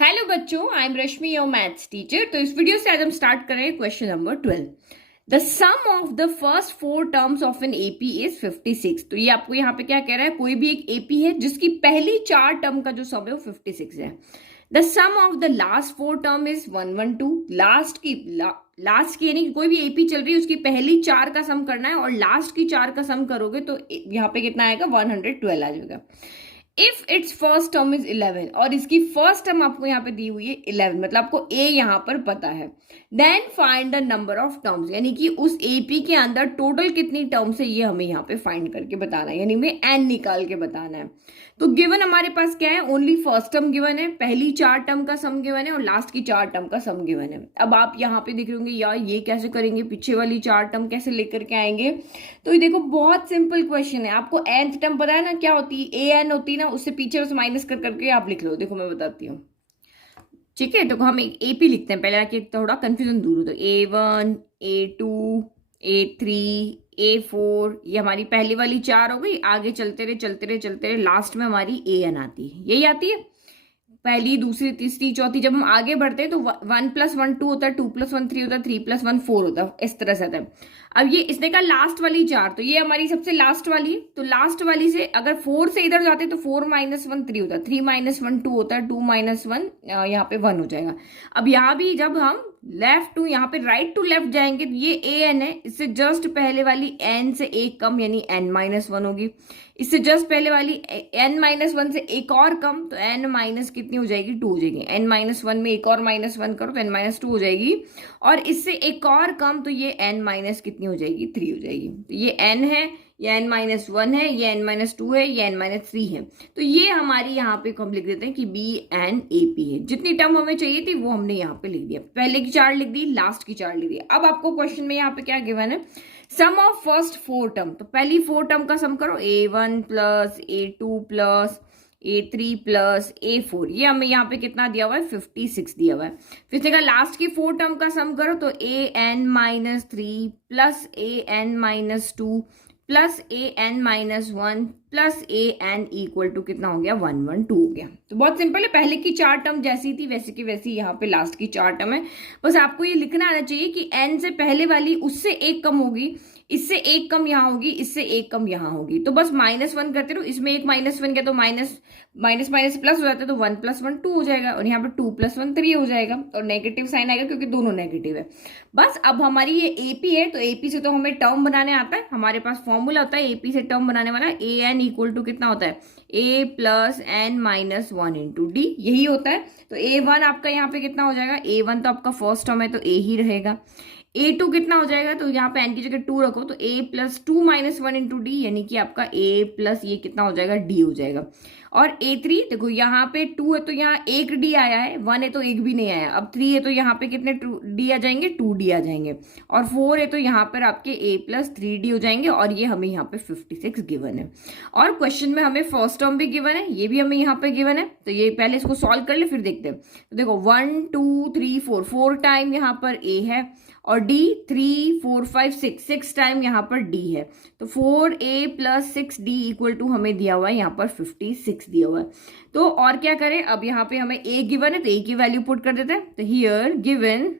Hello बच्चों, I am Rashmi your maths teacher. तो इस वीडियो से आज हम स्टार्ट करेंगे question number 12। The sum of the first four terms of an AP is 56। तो ये आपको यहाँ पे क्या कह रहा है, कोई भी एक एपी है जिसकी पहली चार टर्म का जो सम है वो 56 है। The sum of the last four term is 112। Last की यानी कि कोई भी एपी चल रही है उसकी पहली चार का सम करना है और लास्ट की चार का सम करोगे तो यहाँ पे कितना आएगा, 112 आ जाएगा। If it's first term is 11 और इसकी फर्स्ट टर्म आपको यहाँ पे दी हुई है 11, मतलब आपको ए यहाँ पर पता है। Then find the number of terms, यानी कि उस एपी के अंदर टोटल कितनी टर्म्स है ये हमें यहाँ पे फाइंड करके बताना है, यानी हमें एन निकाल के बताना है। तो गिवन हमारे पास क्या है, ओनली फर्स्ट टर्म गिवन है, पहली चार टर्म का सम गिवन है और लास्ट की चार टर्म का सम गिवन है। अब आप यहाँ पे देख रहे होंगे यार ये कैसे करेंगे, पीछे वाली चार टर्म कैसे लेकर के आएंगे। तो ये देखो बहुत सिंपल क्वेश्चन है। आपको nth टर्म पता है ना क्या होती है, ए एन होती है ना, उससे पीछे उसे माइनस कर करके आप लिख लो। देखो मैं बताती हूँ, ठीक है। तो हम एक एपी लिखते हैं पहले ताकि थोड़ा कंफ्यूजन दूर हो। तो A1 A2 A3 A4 ये हमारी पहली वाली चार हो गई। आगे चलते रहे चलते रहे चलते रहे, लास्ट में हमारी AN आती है, यही आती है पहली दूसरी तीसरी चौथी। जब हम आगे बढ़ते हैं तो 1+1 2 होता है, 2+1 3 होता है, 3+1 4 होता है, इस तरह से आता है। अब ये इसने कहा लास्ट वाली चार, तो ये हमारी सबसे लास्ट वाली है। तो लास्ट वाली से अगर 4 से इधर जाते तो 4-1 3 होता है, 3-1 2 होता है, 2-1 यहाँ पे 1 हो जाएगा। अब यहाँ भी जब हम लेफ्ट टू यहाँ पे राइट टू लेफ्ट जाएंगे तो ये ए एन है, इससे जस्ट पहले वाली एन से एक कम यानी n-1 होगी। इससे जस्ट पहले वाली n-1 से एक और कम तो n- कितनी हो जाएगी, 2 हो जाएगी। n-1 में एक और -1 करो तो n-2 हो जाएगी। और इससे एक और कम तो ये n- कितनी हो जाएगी, 3 हो जाएगी। तो ये n है, ये n-1 है, ये n-2 है, ये n-3 है। तो ये हमारी यहाँ पे हम लिख देते हैं कि बी एन ए पी है। जितनी टर्म हमें चाहिए थी वो हमने यहाँ पे लिख दिया, पहले की चार लिख दी, लास्ट की चार लिख दी। अब आपको क्वेश्चन में यहाँ पे क्या गिवन है, sum of first four term. तो पहली फोर टर्म का सम करो, A1 plus A2 plus A3 plus A4, ये हमें यहाँ पे कितना दिया हुआ है, 56 दिया हुआ है। फिर इसने कहा लास्ट की फोर टर्म का सम करो, तो AN-3 plus AN-2 plus AN-1 plus AN equal to कितना हो गया, 112 हो गया। तो बहुत सिंपल है, पहले की चार टर्म जैसी थी वैसे की वैसी यहाँ पे लास्ट की चार टर्म है। बस आपको ये लिखना आना चाहिए कि n से पहले वाली उससे एक कम होगी, इससे एक कम यहाँ होगी, इससे एक कम यहाँ होगी। तो बस -1 करते रहो, इसमें एक -1 गया तो माइनस माइनस माइनस प्लस हो जाता है, तो 1+1 2 हो जाएगा और यहाँ पर 2+1 3 हो जाएगा और नेगेटिव साइन आएगा क्योंकि दोनों नेगेटिव है। बस अब हमारी ये एपी है, तो एपी से तो हमें टर्म बनाने आता है, हमारे पास फॉर्मूला होता है एपी से टर्म बनाने वाला, ए एन इक्वल टू कितना होता है, a plus n-1 into D, यही होता है। तो A1 आपका यहाँ पे कितना हो जाएगा, A1 तो आपका फर्स्ट टर्म है तो A ही रहेगा। A2 कितना हो जाएगा, तो यहाँ पे n की जगह 2 रखो तो a प्लस 2-1 इंटू डी, यानी कि आपका a प्लस ये कितना हो जाएगा, d हो जाएगा। और A3 देखो यहाँ पे 2 है तो यहाँ एक d आया है, 1 है तो एक भी नहीं आया। अब 3 है तो यहाँ पे कितने d आ जाएंगे, 2d आ जाएंगे। और 4 है तो यहाँ पर आपके a प्लस 3d हो जाएंगे और ये हमें यहाँ पे 56 गिवन है। और क्वेश्चन में हमें फर्स्ट टर्म भी गिवन है, ये भी हमें यहाँ पे गिवन है। तो ये पहले इसको सॉल्व कर ले फिर देखते हैं। तो देखो 1 2 3 4 4 टाइम यहाँ पर a है और d 3 4 5 6 टाइम यहाँ पर d है। तो 4a plus 6d equal to हमें दिया हुआ है यहाँ पर 56 दिया हुआ है। तो और क्या करें, अब यहाँ पे हमें a गिवन है तो a की वैल्यू पुट कर देते हैं। तो here given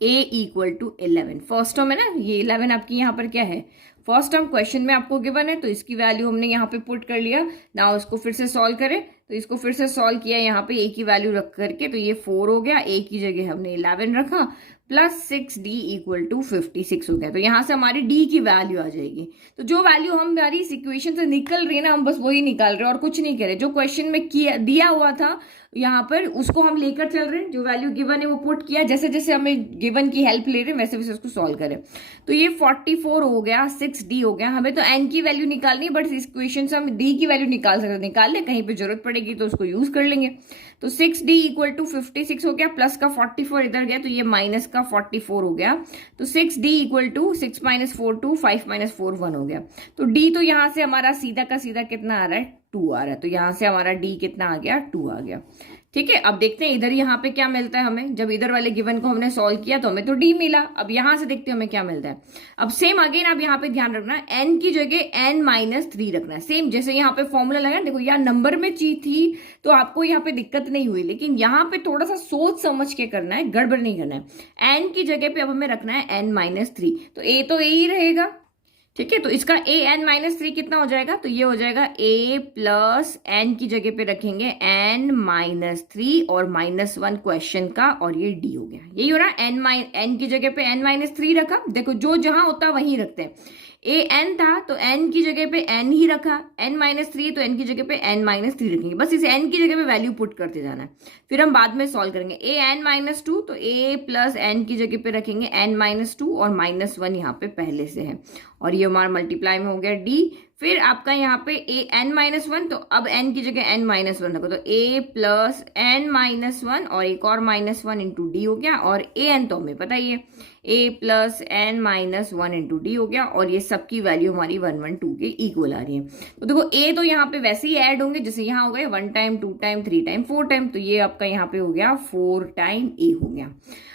a equal to 11, first term है ना, ये 11 आपकी यहाँ पर क्या है, फर्स्ट टर्म क्वेश्चन में आपको गिवन है तो इसकी वैल्यू हमने यहाँ पे पुट कर लिया ना। उसको फिर से सॉल्व करें तो इसको फिर से सॉल्व किया, यहाँ पे a की वैल्यू रख करके तो ये 4 हो गया, a की जगह हमने 11 रखा प्लस 6d इक्वल टू 56 हो गया। तो यहाँ से हमारी d की वैल्यू आ जाएगी। तो जो वैल्यू हमारी इस इक्वेशन से निकल रही है ना, हम बस वही निकाल रहे हैं और कुछ नहीं करे। जो क्वेश्चन में किया दिया हुआ था यहाँ पर उसको हम लेकर चल रहे हैं, जो वैल्यू गिवन है वो पुट किया, जैसे जैसे हमें गिवन की हेल्प ले रहे हैं वैसे वैसे उसको सॉल्व करें। तो ये 44 हो गया, 6d हो गया। हमें तो n की वैल्यू निकालनी है बट इस इक्वेशन से हम d की वैल्यू निकाल सकते, निकाल ले, कहीं पे जरूरत पड़ेगी तो उसको यूज कर लेंगे। तो 6d इक्वल टू 56 हो गया, प्लस का 44 इधर गया तो ये माइनस का 44 हो गया। तो 6d इक्वल टू 6 - 4 2 5 - 4 1 हो गया। तो d तो यहाँ से हमारा सीधा का सीधा कितना आ रहा है, 2 आ रहा है। तो यहाँ से हमारा d कितना आ गया, 2 आ गया। ठीक है, अब देखते हैं इधर यहाँ पे क्या मिलता है हमें। जब इधर वाले गिवन को हमने सॉल्व किया तो हमें तो डी मिला। अब यहां से देखते हैं हमें क्या मिलता है। अब सेम अगेन आप यहाँ पे ध्यान रखना है, एन की जगह एन माइनस 3 रखना है। सेम जैसे यहाँ पे फॉर्मूला लगा, देखो यहाँ नंबर में चीज थी तो आपको यहाँ पे दिक्कत नहीं हुई, लेकिन यहाँ पे थोड़ा सा सोच समझ के करना है, गड़बड़ नहीं करना है। एन की जगह पे अब हमें रखना है एन माइनस 3, तो ए तो ए ही रहेगा। ठीक है, तो इसका ए एन माइनस 3 कितना हो जाएगा, तो ये हो जाएगा ए प्लस एन की जगह पे रखेंगे एन माइनस 3 और -1 क्वेश्चन का, और ये डी हो गया। यही हो रहा है, एन की जगह पे एन माइनस 3 रखा। देखो जो जहां होता है वहीं रखते हैं। ए एन था तो एन की जगह पे एन ही रखा, एन माइनस 3 तो एन की जगह पे एन माइनस 3 रखेंगे। बस इस एन की जगह पे वैल्यू पुट करते जाना है, फिर हम बाद में सॉल्व करेंगे। ए एन माइनस 2 तो ए प्लस एन की जगह पे रखेंगे एन माइनस 2 और -1 यहाँ पे पहले से है, और ये हमारा मल्टीप्लाई में हो गया डी। फिर आपका यहाँ पे ए एन माइनस 1, तो अब एन की जगह एन माइनस 1 रखो, तो ए प्लस एन माइनस 1 और एक और -1 इंटू डी हो गया। और ए एन तो हमें पता ही है, A plus N minus 1 into D हो गया, और ये सबकी वैल्यू हमारी 1 1 2 के इक्वल आ रही है। तो देखो ए तो यहाँ पे वैसे ही ऐड होंगे जैसे यहाँ हो गए 1 टाइम 2 टाइम 3 टाइम 4 टाइम, तो ये आपका यहाँ पे हो गया 4 टाइम ए हो गया।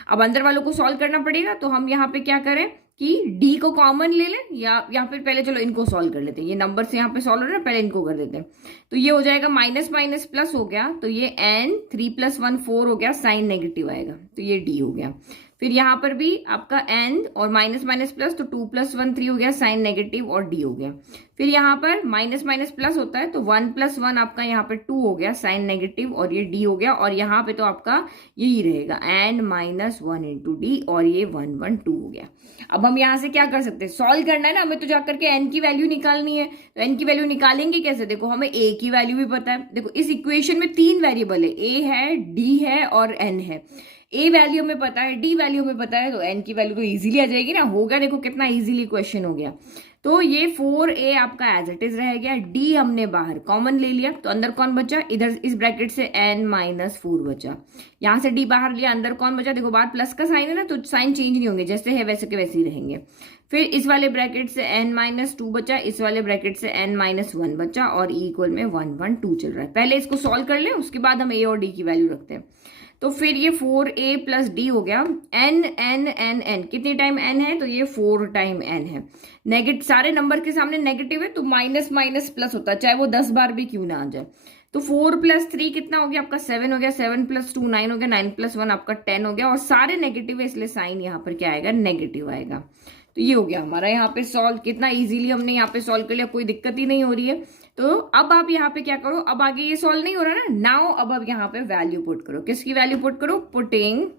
अब अंदर वालों को सॉल्व करना पड़ेगा, तो हम यहाँ पे क्या करें कि डी को कॉमन ले लें, या यहाँ पे पहले चलो इनको सॉल्व कर लेते हैं। ये नंबर से यहाँ पे सॉल्व हो रहा है, पहले इनको कर देते हैं। तो ये हो जाएगा माइनस माइनस प्लस हो गया, तो ये एन 3 + 1 4 हो गया, साइन नेगेटिव आएगा, तो ये डी हो गया। फिर यहाँ पर भी आपका एन और माइनस माइनस प्लस, तो 2 + 1 3 हो गया, साइन नेगेटिव और डी हो गया। फिर यहाँ पर माइनस माइनस प्लस होता है, तो 1 + 1 आपका यहाँ पे 2 हो गया, साइन नेगेटिव, और ये डी हो गया। और यहाँ पे तो आपका यही रहेगा एन -1 इंटू डी, और ये 1 1 2 हो गया। अब हम यहाँ से क्या कर सकते हैं, सॉल्व करना है ना हमें, तो जाकर के एन की वैल्यू निकालनी है। तो एन की वैल्यू निकालेंगे कैसे, देखो हमें ए की वैल्यू भी पता है। देखो इस इक्वेशन में 3 वेरिएबल है, ए है, डी है और एन है। ए वैल्यू में पता है, डी वैल्यू में पता है, तो एन की वैल्यू तो इजीली आ जाएगी ना। होगा देखो कितना इजीली क्वेश्चन हो गया। तो ये 4a आपका एज इट इज रह गया, डी हमने बाहर कॉमन ले लिया, तो अंदर कौन बचा, इधर इस ब्रैकेट से n - 4 बचा। यहां से डी बाहर लिया, अंदर कौन बचा, देखो बाहर प्लस का साइन है ना, तो साइन चेंज नहीं होंगे, जैसे है वैसे के वैसे ही रहेंगे। फिर इस वाले ब्रैकेट से n - 2 बचा, इस वाले ब्रैकेट से n - 1 बचा, और इक्वल में 1 1 2 चल रहा है। पहले इसको सॉल्व कर ले, उसके बाद हम a और d की वैल्यू रखते हैं। तो फिर ये 4a + d हो गया। n n n n कितनी टाइम n है, तो ये 4 टाइम n है। नेगेटिव, सारे नंबर के सामने नेगेटिव है तो माइनस माइनस प्लस होता है, चाहे वो 10 बार भी क्यों ना आ जाए। तो 4 + 3 कितना हो गया आपका 7 हो गया, 7 + 2 9 हो गया, 9 + 1 आपका 10 हो गया, और सारे नेगेटिव है इसलिए साइन यहाँ पर क्या आएगा, नेगेटिव आएगा। तो ये हो गया हमारा यहाँ पे सॉल्व। कितना इजीली हमने यहाँ पे सॉल्व कर लिया, कोई दिक्कत ही नहीं हो रही है। तो अब आप यहाँ पे क्या करो, अब आगे ये सॉल्व नहीं हो रहा ना, नाउ अब आप यहाँ पे वैल्यू पुट करो। किसकी वैल्यू पुट करो, पुटिंग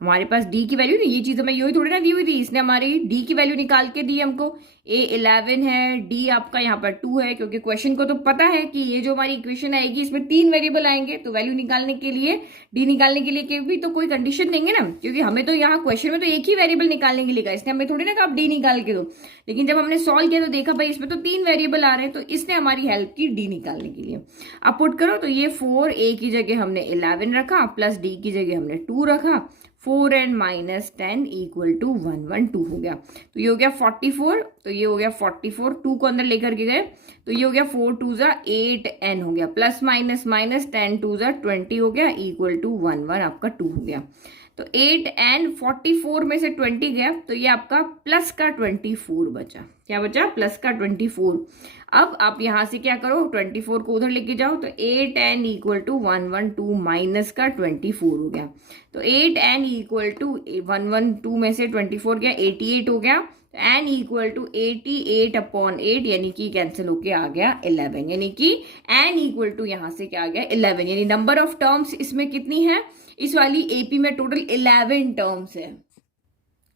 हमारे पास डी की वैल्यू, नहीं ये चीज हमें यही थोड़ी ना दी हुई थी, इसने हमारी डी की वैल्यू निकाल के दी हमको। ए 11 है, डी आपका यहाँ पर 2 है, क्योंकि क्वेश्चन को तो पता है कि ये जो हमारी इक्वेशन आएगी इसमें 3 वेरिएबल आएंगे, तो वैल्यू निकालने के लिए, डी निकालने के लिए भी तो कोई कंडीशन देंगे ना, क्योंकि हमें तो यहाँ क्वेश्चन में तो एक ही वेरिएबल निकालने के लिए कहा, इसने हमें थोड़ी ना कहा आप डी निकाल के दो। लेकिन जब हमने सॉल्व किया तो देखा भाई इसमें तो 3 वेरिएबल आ रहे हैं, तो इसने हमारी हेल्प की डी निकालने के लिए। अब पुट करो, तो ये 4 ए की जगह हमने 11 रखा, प्लस डी की जगह हमने 2 रखा, 4 and -10 = 1 1 2 हो गया। तो ये हो गया 44, तो ये हो गया 44, 2 को अंदर लेकर के गए, तो ये हो गया 4 2 8 n हो गया, प्लस माइनस माइनस 10 2 20 हो गया, = 1 1 आपका 2 हो गया। तो 8 n 44 में से 20 गया, तो ये आपका प्लस का 24 बचा। क्या बचा, प्लस का 24। अब आप यहां से क्या करो, 24 को उधर लेके जाओ, तो 8 n = 1 1 2 माइनस का 24 हो गया। तो 8 n = 1 1 2 में से 24 गया, 88 हो गया। n = 88/8, यानी कि कैंसिल होके आ गया 11, यानी कि n = यहां से क्या आ गया 11, यानी नंबर ऑफ टर्म्स इसमें कितनी है, इस वाली एपी में टोटल 11 टर्म्स है।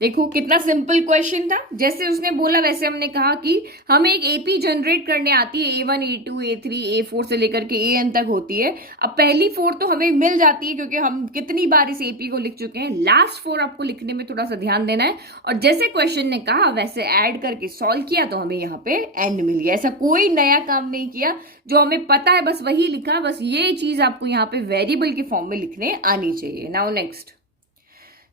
देखो कितना सिंपल क्वेश्चन था, जैसे उसने बोला वैसे हमने कहा कि हमें एक एपी जनरेट करने आती है, A1 A2 A3 A4 से लेकर के AN तक होती है। अब पहली 4 तो हमें मिल जाती है क्योंकि हम कितनी बार इस एपी को लिख चुके हैं, लास्ट 4 आपको लिखने में थोड़ा सा ध्यान देना है, और जैसे क्वेश्चन ने कहा वैसे ऐड करके सॉल्व किया तो हमें यहाँ पे एंड मिल गया। ऐसा कोई नया काम नहीं किया, जो हमें पता है बस वही लिखा, बस ये चीज आपको यहाँ पे वेरिएबल के फॉर्म में लिखने आनी चाहिए। नाउ नेक्स्ट,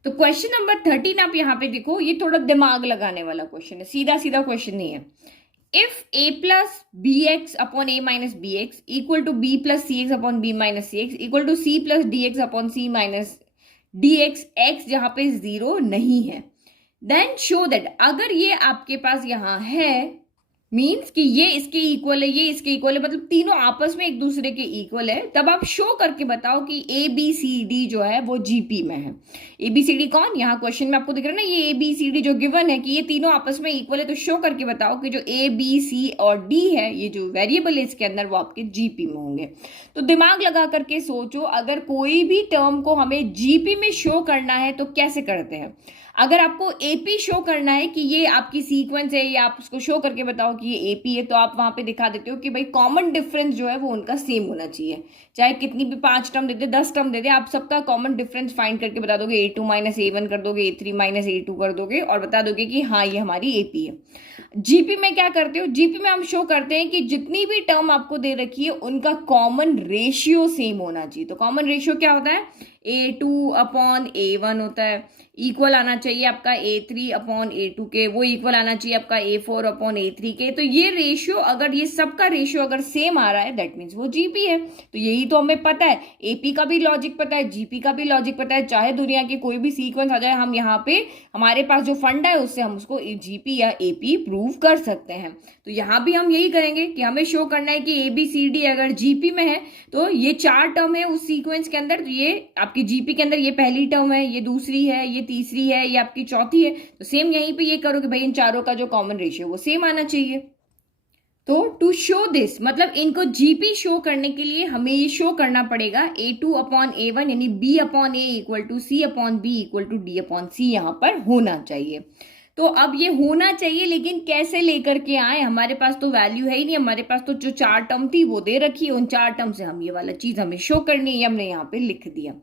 तो क्वेश्चन नंबर 13 आप यहाँ पे देखो, ये थोड़ा दिमाग लगाने वाला क्वेश्चन है, सीधा सीधा क्वेश्चन नहीं है। If a plus b x upon a minus b x equal to b plus c x upon b minus c x equal to c plus d x upon c minus d x, x जहां पे zero नहीं है, then show that, अगर ये आपके पास यहां है means कि ये इसके इक्वल है, ये इसके इक्वल है, मतलब तीनों आपस में एक दूसरे के इक्वल है, तब आप शो करके बताओ कि ए बी सी डी जो है वो जीपी में है। ए बी सी डी कौन, यहाँ क्वेश्चन में आपको दिख रहा है ना, ये ए बी सी डी जो गिवन है कि ये तीनों आपस में इक्वल है, तो शो करके बताओ कि जो ए बी सी और डी है, ये जो वेरिएबल है इसके अंदर, वो आपके जीपी में होंगे। तो दिमाग लगा करके सोचो, अगर कोई भी टर्म को हमें जीपी में शो करना है तो कैसे करते हैं। अगर आपको एपी शो करना है कि ये आपकी सीक्वेंस है, या आप उसको शो करके बताओ कि ये एपी है, तो आप वहां पे दिखा देते हो कि भाई कॉमन डिफरेंस जो है वो उनका सेम होना चाहिए, चाहे कितनी भी 5 टर्म दे दे, 10 टर्म दे दे, आप सबका कॉमन डिफरेंस फाइंड करके बता दोगे, A2 माइनस A1 कर दोगे, A3 माइनस A2 कर दोगे, और बता दोगे कि हाँ ये हमारी एपी है। जीपी में क्या करते हो, जीपी में हम शो करते हैं कि जितनी भी टर्म आपको दे रखी है उनका कॉमन रेशियो सेम होना चाहिए। तो कॉमन रेशियो क्या होता है, A2 अपॉन A1 होता है, इक्वल आना चाहिए आपका A3 अपॉन A2 के, वो इक्वल आना चाहिए आपका A4 अपॉन A3 के। तो ये रेशियो, अगर ये सबका रेशियो अगर सेम आ रहा है, दैट मीन्स वो जीपी है। तो यही तो हमें पता है, एपी का भी लॉजिक पता है, जीपी का भी लॉजिक पता है, चाहे दुनिया की कोई भी सीक्वेंस आ जाए, हम यहाँ पे हमारे पास जो फंडा है उससे हम उसको जीपी या एपी प्रूव कर सकते हैं। तो यहाँ भी हम यही करेंगे कि हमें शो करना है कि ABCD अगर जीपी में है तो ये 4 टर्म है उस सीक्वेंस के अंदर, तो ये आपकी जीपी के अंदर ये पहली टर्म है, ये दूसरी है, ये तीसरी है, ये आपकी चौथी है। तो सेम यहीं पे ये करो कि भाई इन चारों का जो कॉमन रेशियो वो सेम आना चाहिए। तो टू शो दिस, मतलब इनको जीपी शो करने के लिए हमें ये शो करना पड़ेगा A2 अपॉन A1 यानी B upon A equal to C upon B equal to D upon C यहाँ पर होना चाहिए। तो अब ये होना चाहिए, लेकिन कैसे लेकर के आए, हमारे पास तो वैल्यू है ही नहीं, हमारे पास तो जो 4 टर्म थी वो दे रखी है, उन 4 टर्म से हम ये वाला चीज हमें शो करनी है, हमने यहाँ पे लिख दिया।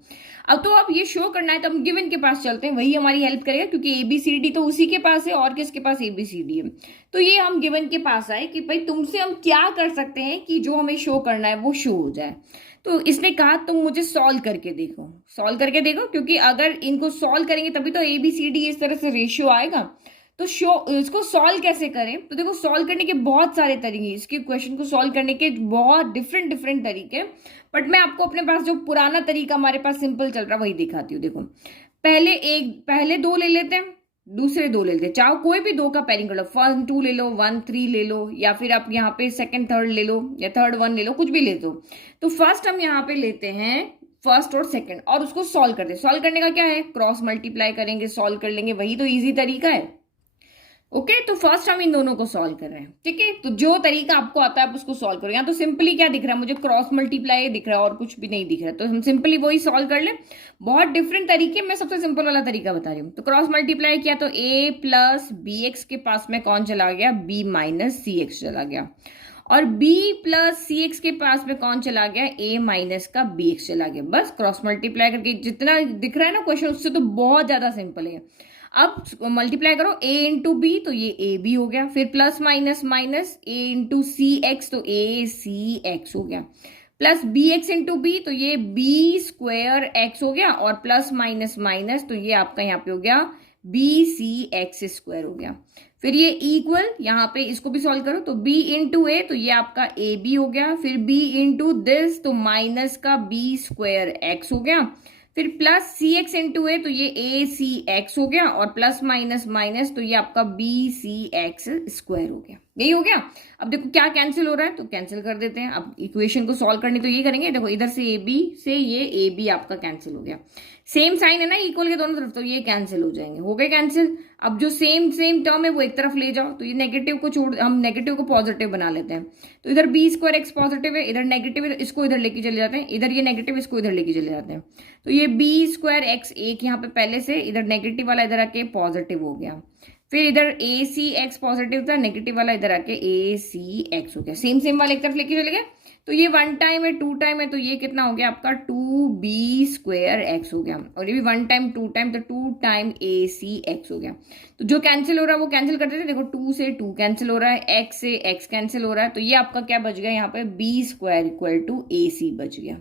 अब तो अब ये शो करना है तो हम गिवन के पास चलते हैं, वही हमारी हेल्प करेगा, क्योंकि ABCD तो उसी के पास है, और किसके पास ABCD है। तो ये हम गिवन के पास आए कि भाई तुमसे हम क्या कर सकते हैं कि जो हमें शो करना है वो शो हो जाए। तो इसने कहा तुम मुझे सॉल्व करके देखो, सॉल्व करके देखो, क्योंकि अगर इनको सॉल्व करेंगे तभी तो ABCD इस तरह से रेशियो आएगा। तो शो इसको सॉल्व कैसे करें, तो देखो सॉल्व करने के बहुत सारे तरीके, इसके क्वेश्चन को सॉल्व करने के बहुत डिफरेंट डिफरेंट तरीके, बट मैं आपको अपने पास जो पुराना तरीका हमारे पास सिंपल चल रहा वही दिखाती हूँ। देखो पहले 2 ले लेते हैं, दूसरे 2 ले लेते हैं, चाहो कोई भी 2 का पेयरिंग कर लो, 1 2 ले लो, 1 3 ले लो, या फिर आप यहाँ पे सेकंड थर्ड ले लो, या थर्ड 1 ले लो, कुछ भी ले दो। तो फर्स्ट हम यहाँ पे लेते हैं फर्स्ट और सेकंड, और उसको सॉल्व करते हैं। सॉल्व करने का क्या है, क्रॉस मल्टीप्लाई करेंगे, सॉल्व कर लेंगे, वही तो इजी तरीका है। ओके तो फर्स्ट हम इन दोनों को सॉल्व कर रहे हैं, ठीक है। तो जो तरीका आपको आता है आप उसको सॉल्व करो। यहाँ तो सिंपली क्या दिख रहा है मुझे, क्रॉस मल्टीप्लाई दिख रहा है और कुछ भी नहीं दिख रहा है, तो हम सिंपली वही सॉल्व कर ले। बहुत डिफरेंट तरीके, मैं सबसे सिंपल वाला तरीका बता रही हूँ। तो क्रॉस मल्टीप्लाई किया तो A प्लस बी एक्स के पास में कौन चला गया, B माइनस सी एक्स चला गया, और B प्लस सी एक्स के पास में कौन चला गया, A माइनस का बी एक्स चला गया। बस क्रॉस मल्टीप्लाई करके जितना दिख रहा है ना क्वेश्चन, उससे तो बहुत ज्यादा सिंपल है। अब मल्टीप्लाई करो A इंटू बी, तो ये ए बी हो गया, फिर plus minus minus A into c x, तो ए सी एक्स हो गया, plus b x into b, तो ये बी स्क्वायर एक्स हो गया, और प्लस माइनस माइनस, तो ये आपका यहाँ पे हो गया बी सी एक्स स्क्वायर हो गया। फिर ये इक्वल, यहाँ पे इसको भी सॉल्व करो, तो b इंटू ए, तो ये आपका ए बी हो गया, फिर b इंटू दिस, तो माइनस का बी स्क्वायर एक्स हो गया, फिर प्लस सी एक्स इंटू ए, तो ये ए सी एक्स हो गया, और प्लस माइनस माइनस, तो ये आपका बी सी एक्स स्क्वायर हो गया। यही हो गया। अब देखो क्या कैंसिल हो रहा है, तो कैंसिल कर देते हैं। अब इक्वेशन को सॉल्व करनी तो ये करेंगे, देखो इधर से ए बी से ये ए बी आपका कैंसिल हो गया, सेम साइन है ना इक्वल के दोनों तरफ, तो ये कैंसिल हो जाएंगे, हो गए कैंसिल। अब जो सेम सेम टर्म है वो एक तरफ ले जाओ, तो ये नेगेटिव को छोड़, हम नेगेटिव को पॉजिटिव बना लेते हैं। तो इधर बी स्क्वायर एक्स पॉजिटिव है, इधर नेगेटिव है, इसको इधर लेके चले जाते हैं, इधर ये नेगेटिव, इसको इधर लेके चले जाते हैं। तो ये बी स्क्वायर एक्स एक यहाँ पे पहले से, इधर नेगेटिव वाला इधर आके पॉजिटिव हो गया, फिर इधर ए सी एक्स पॉजिटिव था, नेगेटिव वाला इधर आके ए सी एक्स हो गया, सेम सेम वाले एक तरफ लेके चले गए। तो ये 1 टाइम है 2 टाइम है, तो ये कितना हो गया आपका 2b स्क्वायर एक्स हो गया, और ये भी 1 टाइम 2 टाइम, तो 2 टाइम ए सी एक्स हो गया। तो जो कैंसिल हो रहा है वो कैंसिल करते थे, देखो 2 से 2 कैंसिल हो रहा है, x से x कैंसिल हो रहा है, तो ये आपका क्या बच गया यहाँ पे b स्क्वायर इक्वल टू ए सी बच गया,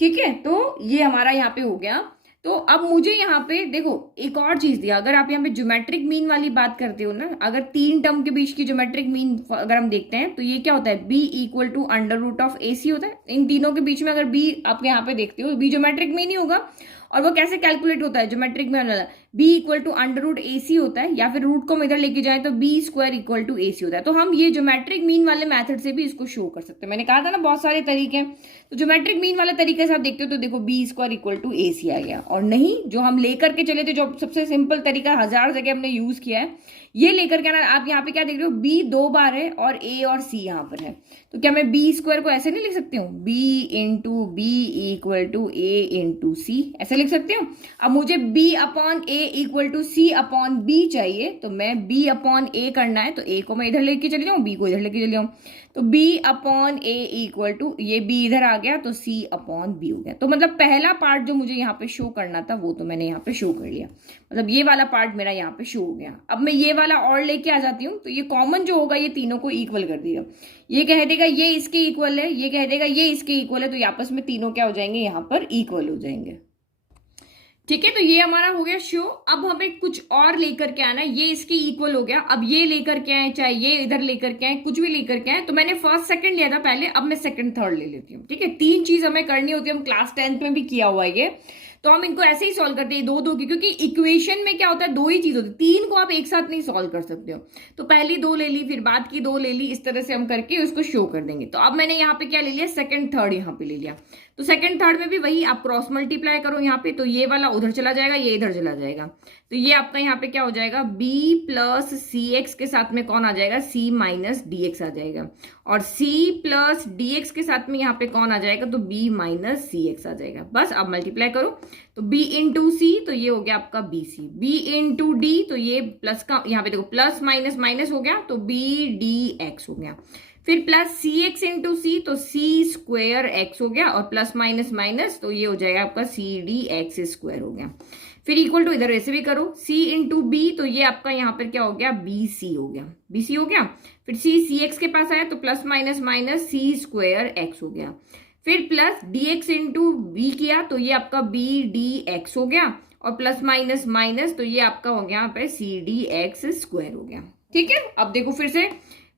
ठीक है। तो ये हमारा यहाँ पे हो गया तो अब मुझे यहाँ पे देखो एक और चीज दिया, अगर आप यहाँ पे ज्योमेट्रिक मीन वाली बात करते हो ना, अगर तीन टर्म के बीच की ज्योमेट्रिक मीन अगर हम देखते हैं तो ये क्या होता है, b equal to under root of AC होता है। इन तीनों के बीच में अगर b आप यहाँ पे देखते हो, b ज्योमेट्रिक मीन ही होगा। और वो कैसे कैलकुलेट होता है ज्योमेट्रिक मीन वाला, b equal to under root AC होता है, या फिर रूट को हम इधर लेके जाए तो b square equal to AC होता है। तो हम ये ज्योमेट्रिक मीन वाले मेथड से भी इसको शो कर सकते हैं। मैंने कहा था ना बहुत सारे तरीके हैं, तो ज्योमेट्रिक मीन वाले तरीके से आप देखते हो तो देखो b square equal to AC आ गया। और नहीं, जो हम लेकर के चले थे, जो सबसे सिंपल तरीका 1000 जगह हमने यूज किया है, ये लेकर के आना। आप यहाँ पे क्या देख रहे हो, b 2 बार है और a और c यहाँ पर है, तो क्या मैं b स्क्वायर को ऐसे नहीं लिख सकती हूँ, b into B equal to a into C, ऐसे लिख सकती हूँ। अब मुझे b upon a equal to c upon b चाहिए, तो मैं b अपॉन a करना है तो a को मैं इधर लेके चली जाऊँ, b को इधर लेके चली जाऊँ, तो b upon a equal to ये b इधर आ गया तो c अपॉन b हो गया। तो मतलब पहला पार्ट जो मुझे यहाँ पे शो करना था वो तो मैंने यहाँ पे शो कर लिया, मतलब ये वाला पार्ट मेरा यहाँ पे शो हो गया। अब मैं ये वाला और लेके आ जाती हूँ, तो ये कॉमन जो होगा ये तीनों को इक्वल कर देगा। ये कह देगा ये इसके इक्वल है, ये कह देगा ये इसके इक्वल है, तो ये आपस में तीनों क्या हो जाएंगे, यहाँ पर इक्वल हो जाएंगे। ठीक है, तो ये हमारा हो गया शो। अब हमें कुछ और लेकर के आना है, ये इसके इक्वल हो गया। अब ये लेकर के आए, चाहे ये इधर लेकर के आए, कुछ भी लेकर के आए। तो मैंने फर्स्ट सेकंड लिया था पहले, अब मैं सेकंड थर्ड ले लेती हूँ। ठीक है, तीन चीज हमें करनी होती है, हम क्लास 10th में भी किया हुआ है ये। तो हम इनको ऐसे ही सॉल्व करते हैं दो दो की, क्योंकि इक्वेशन में क्या होता है, दो ही चीज होती है, तीन को आप एक साथ नहीं सॉल्व कर सकते हो। तो पहली दो ले ली, फिर बाद की दो ले ली, इस तरह से हम करके उसको शो कर देंगे। तो अब मैंने यहाँ पे क्या ले लिया, सेकंड थर्ड यहाँ पे ले लिया। तो सेकंड थर्ड में भी वही आप क्रॉस मल्टीप्लाई करो यहाँ पे, तो ये वाला उधर चला जाएगा, ये इधर चला जाएगा, तो ये आपका यहाँ पे क्या हो जाएगा, b प्लस सी एक्स के साथ में कौन आ जाएगा, c माइनस डी एक्स आ जाएगा, और c प्लस डी एक्स के साथ में यहाँ पे कौन आ जाएगा, तो b माइनस सी एक्स आ जाएगा। बस अब मल्टीप्लाई करो, तो b इंटू सी, तो ये हो गया आपका bc, b इंटू डी, तो ये प्लस का यहाँ पे देखो प्लस माइनस माइनस हो गया, तो b डी एक्स हो गया। फिर प्लस सी एक्स इंटू सी, तो सी स्क्वायर एक्स हो गया, और प्लस माइनस माइनस, तो ये हो जाएगा आपका सी डी एक्स स्क्वायर हो गया। फिर इक्वल टू इधर वैसे भी करो, c इंटू बी, तो ये आपका यहाँ पर क्या हो गया, बी सी हो गया, बी सी हो गया। फिर c सी एक्स के पास आया, तो plus minus minus c square x हो गया। फिर plus d x into b किया, तो ये आपका बी डी एक्स हो गया, और प्लस माइनस माइनस, तो ये आपका हो गया यहाँ पे सी डी एक्स स्क्वायर हो गया। ठीक है, अब देखो फिर से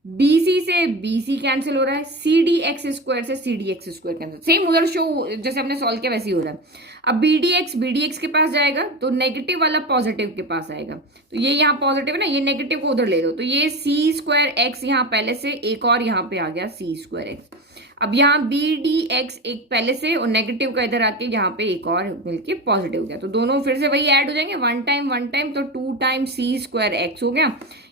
BC से BC कैंसिल हो रहा है, CD एक्स स्क्वायर से CD x square cancel, same उधर शो जैसे हमने सॉल्व किया वैसे ही हो रहा है। अब BD एक्स के पास जाएगा तो नेगेटिव वाला पॉजिटिव के पास आएगा, तो ये यहाँ पॉजिटिव है ना, ये नेगेटिव को उधर ले लो, तो ये C स्क्वायर एक्स यहाँ पहले से, एक और यहाँ पे आ गया C स्क्वायर एक्स। अब यहाँ BD एक पहले से और नेगेटिव का इधर आके यहाँ पे एक और मिलके पॉजिटिव हो गया, तो दोनों फिर से वही ऐड हो जाएंगे, वन टाइम, तो 2 टाइम C स्क्वायर एक्स हो गया,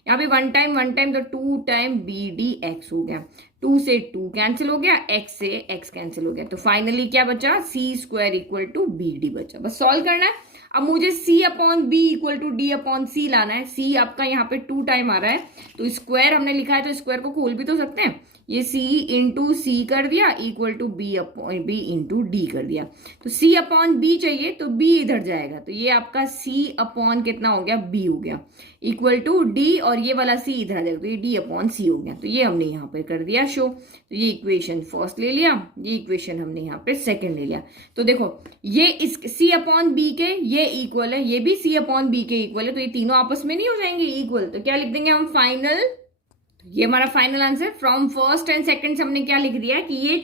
यहाँ पे वन टाइम, तो 2 टाइम BD एक्स हो गया, 2 से 2 कैंसिल हो गया, x से x कैंसिल हो गया, तो फाइनली क्या बचा, C square equal to BD बचा। बस सॉल्व करना है। अब मुझे C upon B equal to D upon C लाना है। C आपका यहाँ पे 2 टाइम आ रहा है, तो स्क्वायर हमने लिखा है, तो स्क्वायर को खोल भी तो सकते हैं, ये C इंटू सी कर दिया equal to b upon b into d कर दिया, तो C अपॉन बी चाहिए, तो B इधर जाएगा, तो ये आपका C अपॉन कितना हो गया, B हो गया, इक्वल टू डी, और ये वाला C इधर आ जाएगा, तो ये D अपॉन सी हो गया। तो ये हमने यहाँ पे कर दिया शो, तो ये इक्वेशन फर्स्ट ले लिया, ये इक्वेशन हमने यहाँ पे सेकंड ले लिया। तो देखो ये इस C अपॉन बी के ये इक्वल है, ये भी C अपॉन बी के इक्वल है, तो ये तीनों आपस में नहीं हो जाएंगे इक्वल, तो क्या लिख देंगे हम, फाइनल। ये हमारा final answer from first and second से हमने क्या लिख दिया कि ये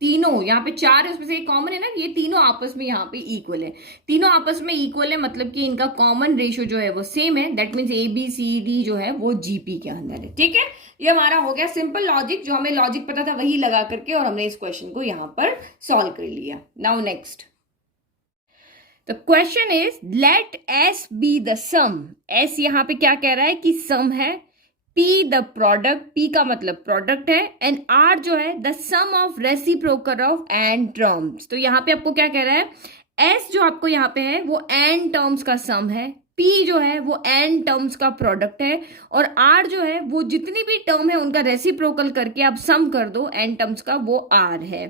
तीनों, यहाँ पे 4 है उसमें से एक कॉमन है ना, ये तीनों आपस में यहाँ पे इक्वल है, तीनों आपस में इक्वल है, मतलब कि इनका कॉमन रेशियो जो है वो सेम है, दैट मीन्स ABCD जो है वो GP के अंदर है। ठीक है, ये हमारा हो गया सिंपल लॉजिक, जो हमें लॉजिक पता था वही लगा करके और हमने इस क्वेश्चन को यहाँ पर सॉल्व कर लिया। Now next, the question is let S be the sum. S यहाँ पे क्या कह रहा है कि सम है, P द प्रोडक्ट, P का मतलब प्रोडक्ट है, एंड R जो है the sum of reciprocal of n terms. तो यहाँ पे आपको क्या कह रहा है, S जो आपको यहाँ पे है वो एन टर्म्स का सम है, P जो है वो एन टर्म्स का प्रोडक्ट है, और R जो है वो जितनी भी टर्म है उनका रेसिप्रोकल करके आप सम कर दो एन टर्म्स का, वो R है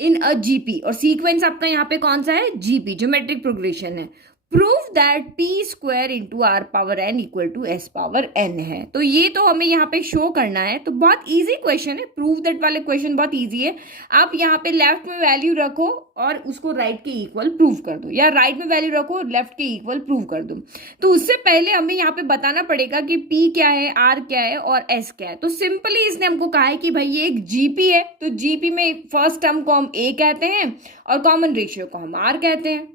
इन अ GP, और सीक्वेंस आपका यहाँ पे कौन सा है, GP, ज्योमेट्रिक प्रोग्रेशन है। Prove that p square into r power n equal to s power n है। तो ये तो हमें यहाँ पे शो करना है। तो बहुत इजी क्वेश्चन है, प्रूव दैट वाले क्वेश्चन बहुत इजी है। आप यहाँ पे लेफ्ट में वैल्यू रखो और उसको राइट के इक्वल प्रूव कर दो, या राइट में वैल्यू रखो लेफ्ट के इक्वल प्रूव कर दो। तो उससे पहले हमें यहाँ पे बताना पड़ेगा कि पी क्या है, आर क्या है और एस क्या है। तो सिंपली इसने हमको कहा है कि भाई ये एक जीपी है, तो जीपी में फर्स्ट टर्म को हम ए कहते हैं और कॉमन रेशियो को हम आर कहते हैं।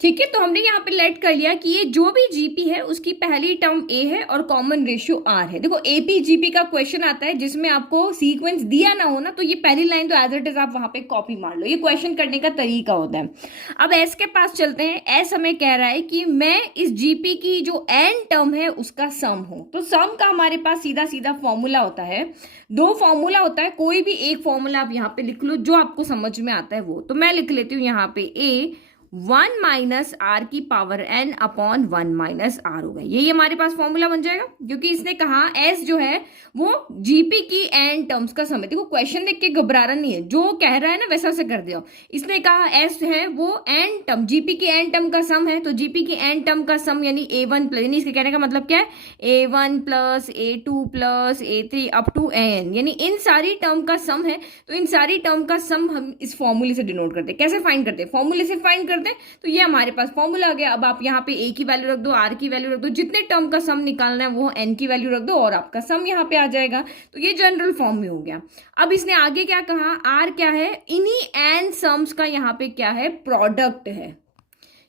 ठीक है, तो हमने यहाँ पे लेट कर लिया कि ये जो भी जीपी है उसकी पहली टर्म ए है और कॉमन रेशियो आर है। देखो एपी जीपी का क्वेश्चन आता है जिसमें आपको सीक्वेंस दिया ना हो ना, तो ये पहली लाइन तो एज इट इज आप वहां पे कॉपी मार लो, ये क्वेश्चन करने का तरीका होता है। अब एस के पास चलते हैं। एस हमें कह रहा है कि मैं इस जीपी की जो एन टर्म है उसका सम हूं। तो सम का हमारे पास सीधा सीधा फॉर्मूला होता है, दो फॉर्मूला होता है, कोई भी एक फॉर्मूला आप यहाँ पे लिख लो जो आपको समझ में आता है वो। तो मैं लिख लेती हूँ यहाँ पे ए 1 माइनस आर की power n upon 1 minus r होगा। यही हमारे पास फॉर्मूला बन जाएगा, क्योंकि इसने कहा एस जो है वो जीपी की एन टर्म्स का सम है। देखो क्वेश्चन देख के घबराना नहीं है, जो कह रहा है ना वैसा से कर दिया। इसने कहा एस है वो एन टर्म, जीपी की एन टर्म का सम है, तो जीपी की एन टर्म का सम यानी A1 प्लस, यानी इसके कहने का मतलब क्या है, A1 plus A2 plus A3 up to n, यानी इन सारी टर्म का सम है। तो इन सारी टर्म का सम हम इस फॉर्मूले से डिनोट करते हैं। कैसे फाइंड करते हैं, फॉर्मूले से फाइंड करते हैं। तो ये हमारे पास फॉर्मूला आ गया। अब आप यहाँ पे ए की वैल्यू रख दो, आर की वैल्यू रख दो, जितने टर्म का सम निकालना है वो एन की वैल्यू रख दो और आपका सम यहाँ पे आ जाएगा। तो ये जनरल फॉर्म में हो गया। अब इसने आगे क्या कहा, आर क्या है, इन्हीं एन सम्स का यहाँ पे क्या है, प्रोडक्ट है।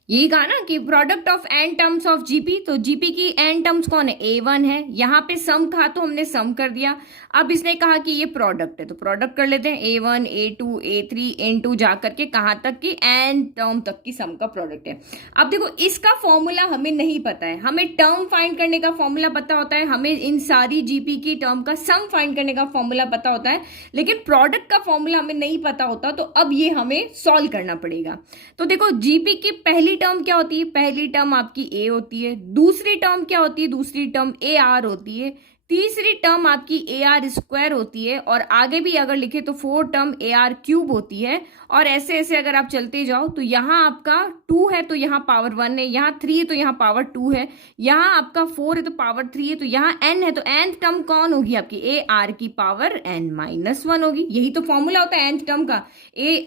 यही कहा ना कि product of n terms of GP, तो जीपी की एन टर्म्स कौन है, A1 है। यहाँ पे सम कहा तो हमने सम कर दिया। अब इसने कहा कि ये प्रोडक्ट है, तो प्रोडक्ट कर लेते हैं, A1 A2 A3 N2 जा करके कहाँ तक की एन टर्म तक की सम का प्रोडक्ट है। अब देखो इसका फॉर्मूला हमें नहीं पता है, हमें टर्म फाइंड करने का फॉर्मूला पता होता है, हमें इन सारी जीपी की टर्म का सम फाइंड करने का फॉर्मूला पता होता है, लेकिन प्रोडक्ट का फॉर्मूला हमें नहीं पता होता। तो अब ये हमें सॉल्व करना पड़ेगा। तो देखो जीपी की पहली टर्म क्या होती है, पहली टर्म आपकी ए होती है। दूसरी टर्म क्या होती है, दूसरी टर्म ए आर होती है। तीसरी टर्म आपकी ए आर स्क्वायर होती है, और आगे भी अगर लिखे तो 4 टर्म ए आर क्यूब होती है। और ऐसे ऐसे अगर आप चलते जाओ तो यहाँ आपका 2 है तो यहाँ पावर 1 है, यहाँ 3 है तो यहाँ पावर 2 है, यहाँ आपका 4 है तो पावर 3 है, तो यहाँ n है तो nth टर्म कौन होगी आपकी, ए आर की पावर n माइनस 1 होगी। यही तो फॉर्मूला होता है nth टर्म का,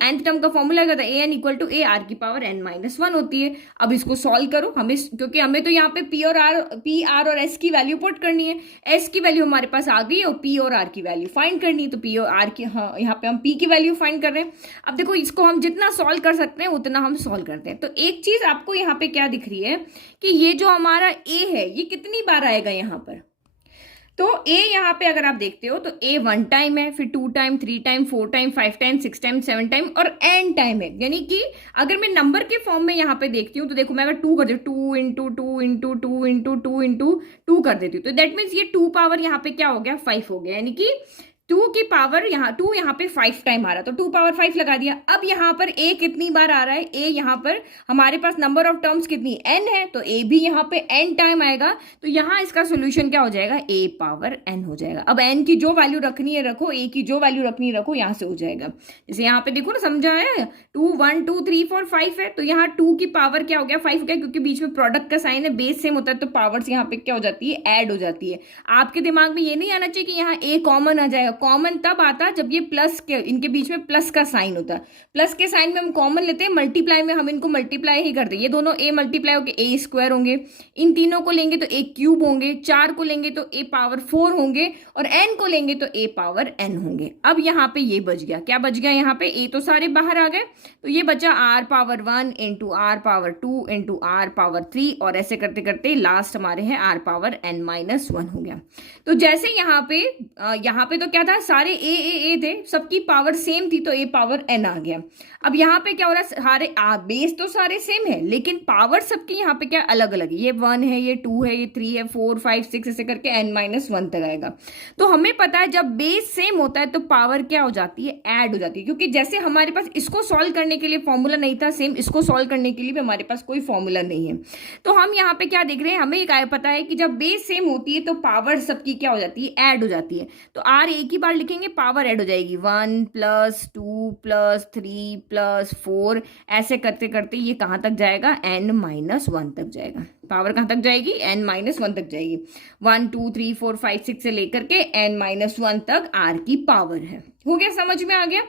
nth टर्म का फॉर्मूला क्या होता है, an equal to a r की पावर n माइनस 1 होती है। अब इसको सॉल्व करो, हमें क्योंकि हमें तो यहाँ पे पी आर और एस की वैल्यू पुट करनी है। एस की वैल्यू हमारे पास आ गई और पी और आर की वैल्यू फाइंड करनी है। तो पी और आर की, हाँ यहाँ पे हम पी की वैल्यू फाइंड कर रहे हैं। अब देखो इसको हम जितना सॉल्व कर सकते हैं उतना हम सॉल्व करते हैं। तो एक चीज आपको यहाँ पे क्या दिख रही है कि ये जो हमारा ए है ये कितनी बार आएगा यहाँ पर, तो ए यहाँ पे अगर आप देखते हो तो ए 1 टाइम है, फिर 2 time, 3 time, 4 time, 5 time, 6 time, 7 time और n टाइम है। यानी कि अगर मैं नंबर के फॉर्म में यहाँ पे देखती हूँ तो देखो मैं अगर 2 कर देती हूँ, 2 इंटू 2 इंटू 2 इंटू 2 इंटू 2 कर देती हूँ, तो दैट मीन्स ये 2 पावर यहाँ पे क्या हो गया, 5 हो गया। यानी कि 2 की पावर यहाँ 2 यहाँ पे 5 टाइम आ रहा, तो 2 पावर 5 लगा दिया। अब यहाँ पर a कितनी बार आ रहा है, a यहाँ पर हमारे पास नंबर ऑफ टर्म्स कितनी n है, तो a भी यहाँ पे n टाइम आएगा। तो यहाँ इसका सोल्यूशन क्या हो जाएगा, a पावर n हो जाएगा। अब n की जो वैल्यू रखनी है रखो, a की जो वैल्यू रखनी है रखो, यहाँ से हो जाएगा। जैसे यहाँ पे देखो ना, समझा है, 2 1 2 3 4 5 है, तो यहाँ 2 की पावर क्या हो गया, 5 हो गया, क्योंकि बीच में प्रोडक्ट का साइन है, बेस सेम होता है, तो पावर्स यहाँ पे क्या हो जाती है, ऐड हो जाती है। आपके दिमाग में ये नहीं आना चाहिए कि यहाँ a कॉमन आ जाएगा। कॉमन तब आता जब ये प्लस के, इनके बीच में प्लस का साइन होता है। प्लस के साइन में हम कॉमन लेते हैं, मल्टीप्लाई में हम इनको मल्टीप्लाई ही करते हैं। ये दोनों a मल्टीप्लाई होके a स्क्वायर होंगे, इन तीनों को लेंगे तो a क्यूब होंगे, 4 को लेंगे तो a पावर 4 होंगे, और n को लेंगे तो a पावर n होंगे। अब यहाँ पे ये बच गया, क्या बच गया, यहाँ पे a तो सारे बाहर आ गए, तो ये बचा r power 1 into r power 2 into r power 3, और ऐसे करते करते लास्ट हमारे हैं r पावर n माइनस 1 हो गया। तो जैसे यहाँ पे तो क्या था, सारे ए थे, सबकी पावर सेम थी, तो a पावर n आ गया। अब यहाँ पे क्या हो रहा है, सारे बेस तो सारे सेम है, लेकिन पावर सबकी यहाँ पे क्या अलग अलग है, ये 1 है, ये 2 है, ये 3 है, 4 5 6 ऐसे करके n माइनस 1 तक आएगा। तो हमें पता है जब बेस सेम होता है तो पावर क्या हो जाती है, ऐड हो जाती है, क्योंकि जैसे हमारे पास इसको सॉल्व करने के लिए फॉर्मूला नहीं था, सेम इसको सॉल्व करने के लिए भी हमारे पास कोई फॉर्मूला नहीं है। तो हम यहाँ पे क्या देख रहे हैं, हमें एक पता है कि जब बेस सेम होती है तो पावर सबकी क्या हो जाती है, ऐड हो जाती है। तो r एक ही बार लिखेंगे, पावर ऐड हो जाएगी, 1 प्लस 2 प्लस 3 +4 ऐसे करते करते ये कहाँ तक जाएगा, n-1 तक जाएगा। पावर कहाँ तक जाएगी, n-1 तक जाएगी। 1 2 3 4 5 6 से लेकर के n-1 तक r की पावर है। हो गया, समझ में आ गया।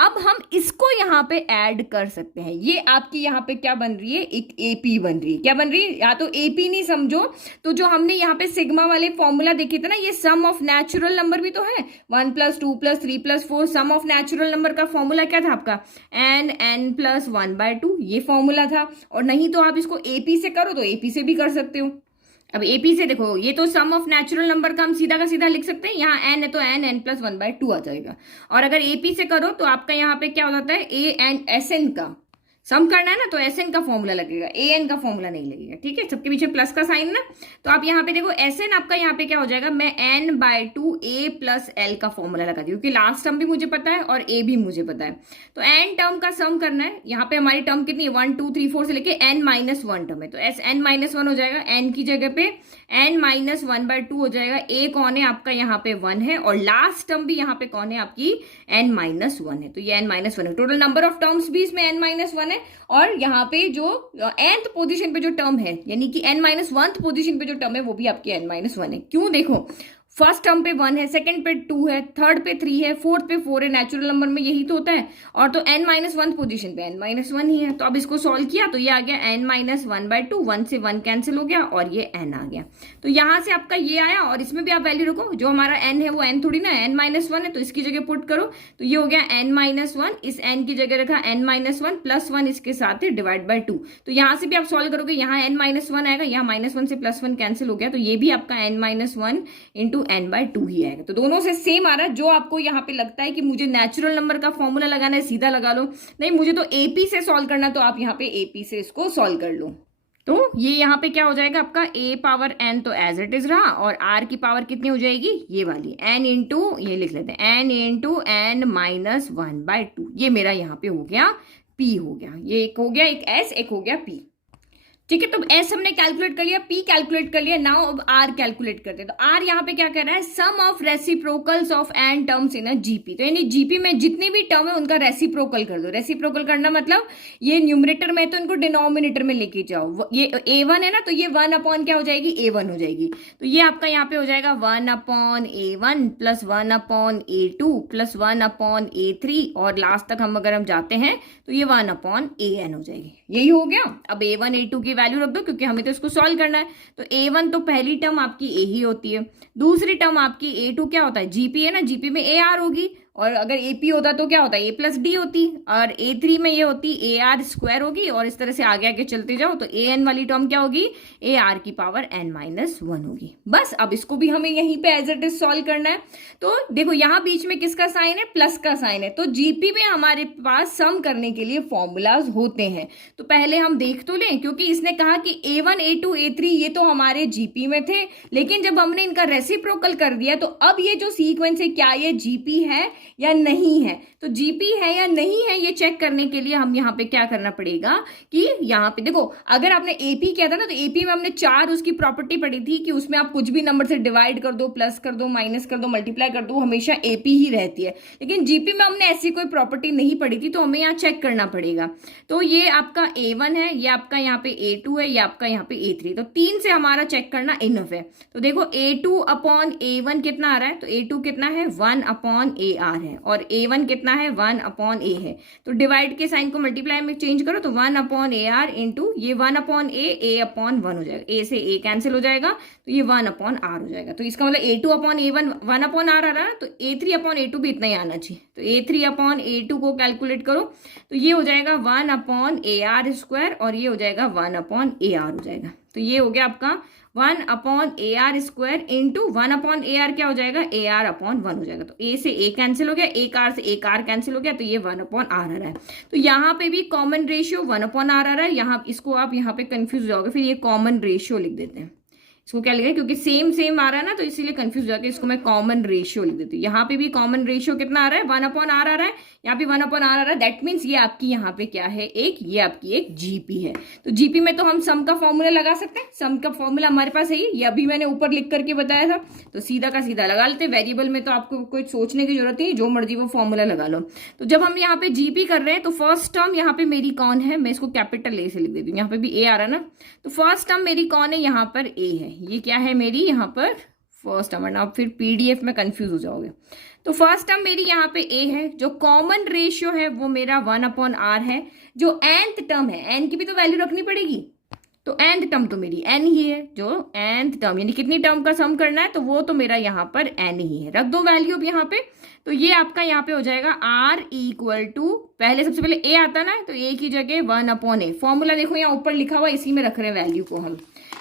अब हम इसको यहाँ पे ऐड कर सकते हैं। ये आपकी यहाँ पे क्या बन रही है, एक AP बन रही है। क्या बन रही है, या तो AP नहीं समझो तो जो हमने यहाँ पे सिग्मा वाले फॉर्मूला देखे थे ना, ये सम ऑफ नेचुरल नंबर भी तो है। 1 + 2 + 3 + 4 सम ऑफ नेचुरल नंबर का फॉर्मूला क्या था आपका, n+1/2, ये फॉर्मूला था। और नहीं तो आप इसको AP से करो तो AP से भी कर सकते हो। अब AP से देखो, ये तो सम ऑफ नेचुरल नंबर का हम सीधा का सीधा लिख सकते हैं। यहाँ n है तो n+1/2 आ जाएगा। और अगर AP से करो तो आपका यहाँ पे क्या हो जाता है, AN का सम करना है ना, तो SN का फॉर्मूला लगेगा, AN का फॉर्मूला नहीं लगेगा। ठीक है, सबके पीछे प्लस का साइन ना। तो आप यहाँ पे देखो SN आपका यहाँ पे क्या हो जाएगा, मैं n/2 A + L का फॉर्मूला लगा दी, क्योंकि लास्ट टर्म भी मुझे पता है और A भी मुझे पता है। तो n टर्म का सम करना है। यहाँ पे हमारी टर्म कितनी है, 1 2 3 4 से लेके n-1 टर्म है। तो n-1 हो जाएगा, n की जगह पे n-1/2 हो जाएगा। A कौन है आपका, यहाँ पे 1 है, और लास्ट टर्म भी यहाँ पे कौन है आपकी, n-1 है। तो ये n-1 है। टोटल नंबर ऑफ टर्म्स भी इसमें n-1 है। और यहाँ पे जो nth पोजीशन पे जो टर्म है, यानी कि n-1 पोजीशन पे जो टर्म है वो भी आपकी n-1 है। क्यों, देखो फर्स्ट टर्म पे 1 है, सेकंड पे 2 है, थर्ड पे 3 है, फोर्थ पे 4 है। नेचुरल नंबर में यही तो होता है। और तो n-1 पोजीशन पे n-1 ही है। तो अब इसको सॉल्व किया तो ये आ गया n-1/2, 1 से 1 कैंसिल हो गया और ये n आ गया। तो यहां से आपका ये आया, और इसमें भी आप वैल्यू रखो। जो हमारा n है वो n थोड़ी ना है, n-1 है, तो इसकी जगह पुट करो तो ये हो गया n-1। इस n की जगह रखा n-1 +1 इसके साथ डिवाइड बाय 2। तो यहां से भी आप सॉल्व करोगे, यहाँ n-1 आएगा, यहाँ -1 से +1 कैंसिल हो गया, तो ये भी आपका n-1 इंटू n/2 ही आएगा। तो दोनों से सेम आ रहा है। जो आपको यहाँ पे लगता है कि मुझे नेचुरल नंबर का फॉर्मूला लगाना है, सीधा लगा लो। नहीं, मुझे तो AP से सॉल्व करना, तो आप यहाँ पे AP से इसको सॉल्व कर लो। तो ये यहाँ पे क्या हो जाएगा आपका, A⁴n तो एज इट इज रहा, और R की पावर कितनी हो जाएगी, ये वाली n इंटू, ये लिख लेते हैं, n इंटू n-1/2। ये मेरा यहाँ पे हो गया P हो गया। ये एक हो गया, एक S, एक हो गया P। ठीक है, तो S हमने कैलकुलेट कर लिया, P कैलकुलेट कर लिया। नाउ अब R कैलकुलेट करते हैं। तो R यहाँ पे क्या कर रहा है, sum of reciprocals of n terms in a GP। तो यानी GP में जितनी भी टर्म है उनका रेसिप्रोकल कर दो। रेसिप्रोकल करना मतलब ये न्यूमरेटर में तो इनको डिनोमिनेटर में लेके जाओ। ये A1 है ना, तो ये 1 क्या हो जाएगी, A1 हो जाएगी। तो ये आपका यहाँ पे हो जाएगा 1/A1 + 1/A2 + 1/A3, और लास्ट तक अगर हम जाते हैं तो ये 1/AN हो जाएगी। यही हो गया। अब A1 A2 की वैल्यू रख दो, क्योंकि हमें तो इसको सॉल्व करना है। तो A1 तो पहली टर्म आपकी A ही होती है, दूसरी टर्म आपकी A2 क्या होता है, GP है ना, GP में AR होगी, और अगर AP होता तो क्या होता है, A + D होती, और A3 में ये होती AR² होगी, और इस तरह से आगे आगे चलते जाओ तो AN वाली टर्म क्या होगी, AR की पावर n-1 होगी। बस अब इसको भी हमें यहीं पे एज इट इज सॉल्व करना है। तो देखो यहाँ बीच में किसका साइन है, प्लस का साइन है। तो GP में हमारे पास सम करने के लिए फॉर्मूलाज होते हैं। तो पहले हम देख तो लें, क्योंकि इसने कहा कि A1 A2 A3 ये तो हमारे GP में थे, लेकिन जब हमने इनका रेसिप्रोकल कर दिया तो अब ये जो सीक्वेंस है, क्या ये GP है या नहीं है। तो GP है या नहीं है ये चेक करने के लिए हम यहाँ पे क्या करना पड़ेगा, कि यहाँ पे देखो, अगर आपने AP किया था ना, तो AP में हमने 4 उसकी प्रॉपर्टी पढ़ी थी कि उसमें आप कुछ भी नंबर से डिवाइड कर दो, प्लस कर दो, माइनस कर दो, मल्टीप्लाई कर दो, हमेशा AP ही रहती है। लेकिन GP में हमने ऐसी कोई प्रॉपर्टी नहीं पढ़ी थी, तो हमें यहाँ चेक करना पड़ेगा। तो ये आपका A1 है, ये आपका यहाँ पे A2 है, ये आपका यहाँ पे A3। तो 3 से हमारा चेक करना इनफ है। तो देखो A2/A1 कितना आ रहा है, तो A2 कितना है, 1/AR है, और A1 कितना है, 1/A है। तो डिवाइड के साइन को मल्टीप्लाई में चेंज करो, तो 1/AR इंटू ये 1/A/1 हो जाएगा। A से A कैंसिल हो जाएगा, तो ये 1/R हो जाएगा। तो इसका मतलब A2/A1 1/R आ रहा है, तो A3/A2 भी इतना ही आना चाहिए। तो A3/A2 को कैलकुलेट करो, तो ये हो जाएगा 1/AR², और ये हो जाएगा 1/AR हो जाएगा। तो ये हो गया आपका 1/AR² इंटू 1/AR क्या हो जाएगा, AR/1 हो जाएगा। तो A से A कैंसिल हो गया, एक R से एक R कैंसिल हो गया, तो ये 1/R आ रहा है। तो यहाँ पे भी कॉमन रेशियो 1/R आ रहा है। यहाँ इसको आप यहाँ पे कंफ्यूज हो जाओगे, फिर ये कॉमन रेशियो लिख देते हैं। इसको क्या लिख रहे हैं, क्योंकि सेम सेम आ रहा है ना तो इसीलिए कंफ्यूज हो जाके इसको मैं कॉमन रेशियो लिख देती हूँ। यहाँ पे भी कॉमन रेशियो कितना आ रहा है, 1/r आ रहा है, यहाँ पे 1/r आ रहा है। दैट मीन्स ये आपकी यहाँ पे क्या है, ये आपकी एक जीपी है। तो जीपी में तो हम सम का फॉर्मूला लगा सकते हैं, सम का फॉर्मूला हमारे पास है, ये अभी मैंने ऊपर लिख करके बताया था, तो सीधा का सीधा लगा लेते हैं। वेरिएबल में तो आपको कोई सोचने की जरूरत नहीं, जो मर्जी वो फॉर्मूला लगा लो। तो जब हम यहाँ पे जीपी कर रहे हैं तो फर्स्ट टर्म यहाँ पे मेरी कौन है, मैं इसको कैपिटल ए से लिख देती हूँ, यहाँ पे भी ए आ रहा है ना, तो फर्स्ट टर्म मेरी कौन है, यहाँ पर ए है, ये क्या है मेरी यहाँ पर फर्स्ट टर्म, वरना आप फिर पीडीएफ में कंफ्यूज हो जाओगे। तो फर्स्ट टर्म मेरी यहाँ पे ए है, जो कॉमन रेशियो है वो मेरा 1/r है, जो nth टर्म है, n की भी तो वैल्यू रखनी पड़ेगी, तो nth टर्म तो मेरी n ही है, जो nth टर्म यानी कितनी टर्म का सम करना है तो वो तो मेरा यहाँ पर n ही है, रख दो वैल्यू अब यहाँ पे। तो ये आपका यहाँ पे हो जाएगा r इक्वल टू, पहले सबसे पहले a आता ना, तो a की जगह 1/a, फॉर्मूला देखो यहाँ ऊपर लिखा हुआ, इसी में रख रहे हैं वैल्यू को हम,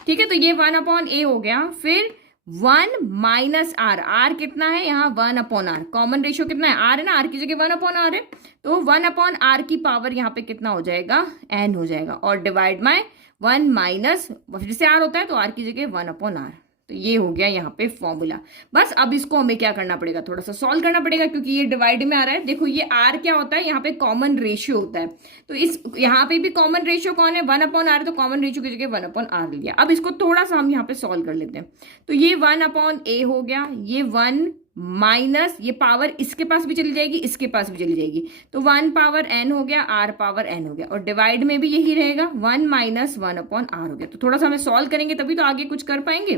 ठीक है। तो ये 1/a हो गया, फिर 1 माइनस आर, आर कितना है यहाँ 1/r, कॉमन रेशियो कितना है r है ना, r की जगह 1/r है, तो 1/r की पावर यहाँ पे कितना हो जाएगा, n हो जाएगा, और डिवाइड बाय 1 माइनस फिर से r होता है तो r की जगह 1/r। तो ये हो गया यहाँ पे फॉर्मूला। बस अब इसको हमें क्या करना पड़ेगा, थोड़ा सा सॉल्व करना पड़ेगा, क्योंकि ये डिवाइड में आ रहा है। देखो ये r क्या होता है, यहाँ पे कॉमन रेशियो होता है, तो इस यहाँ पे भी कॉमन रेशियो कौन है 1/r, तो कॉमन रेशियो की जगह 1/r लिया। अब इसको थोड़ा सा हम यहाँ पे सॉल्व कर लेते हैं। तो ये 1/a हो गया, ये 1 माइनस ये पावर इसके पास भी चली जाएगी, इसके पास भी चली जाएगी, तो 1 पावर n हो गया, r पावर n हो गया, और डिवाइड में भी यही रहेगा, 1 माइनस 1/r हो गया। तो थोड़ा सा हमें सॉल्व करेंगे तभी तो आगे कुछ कर पाएंगे।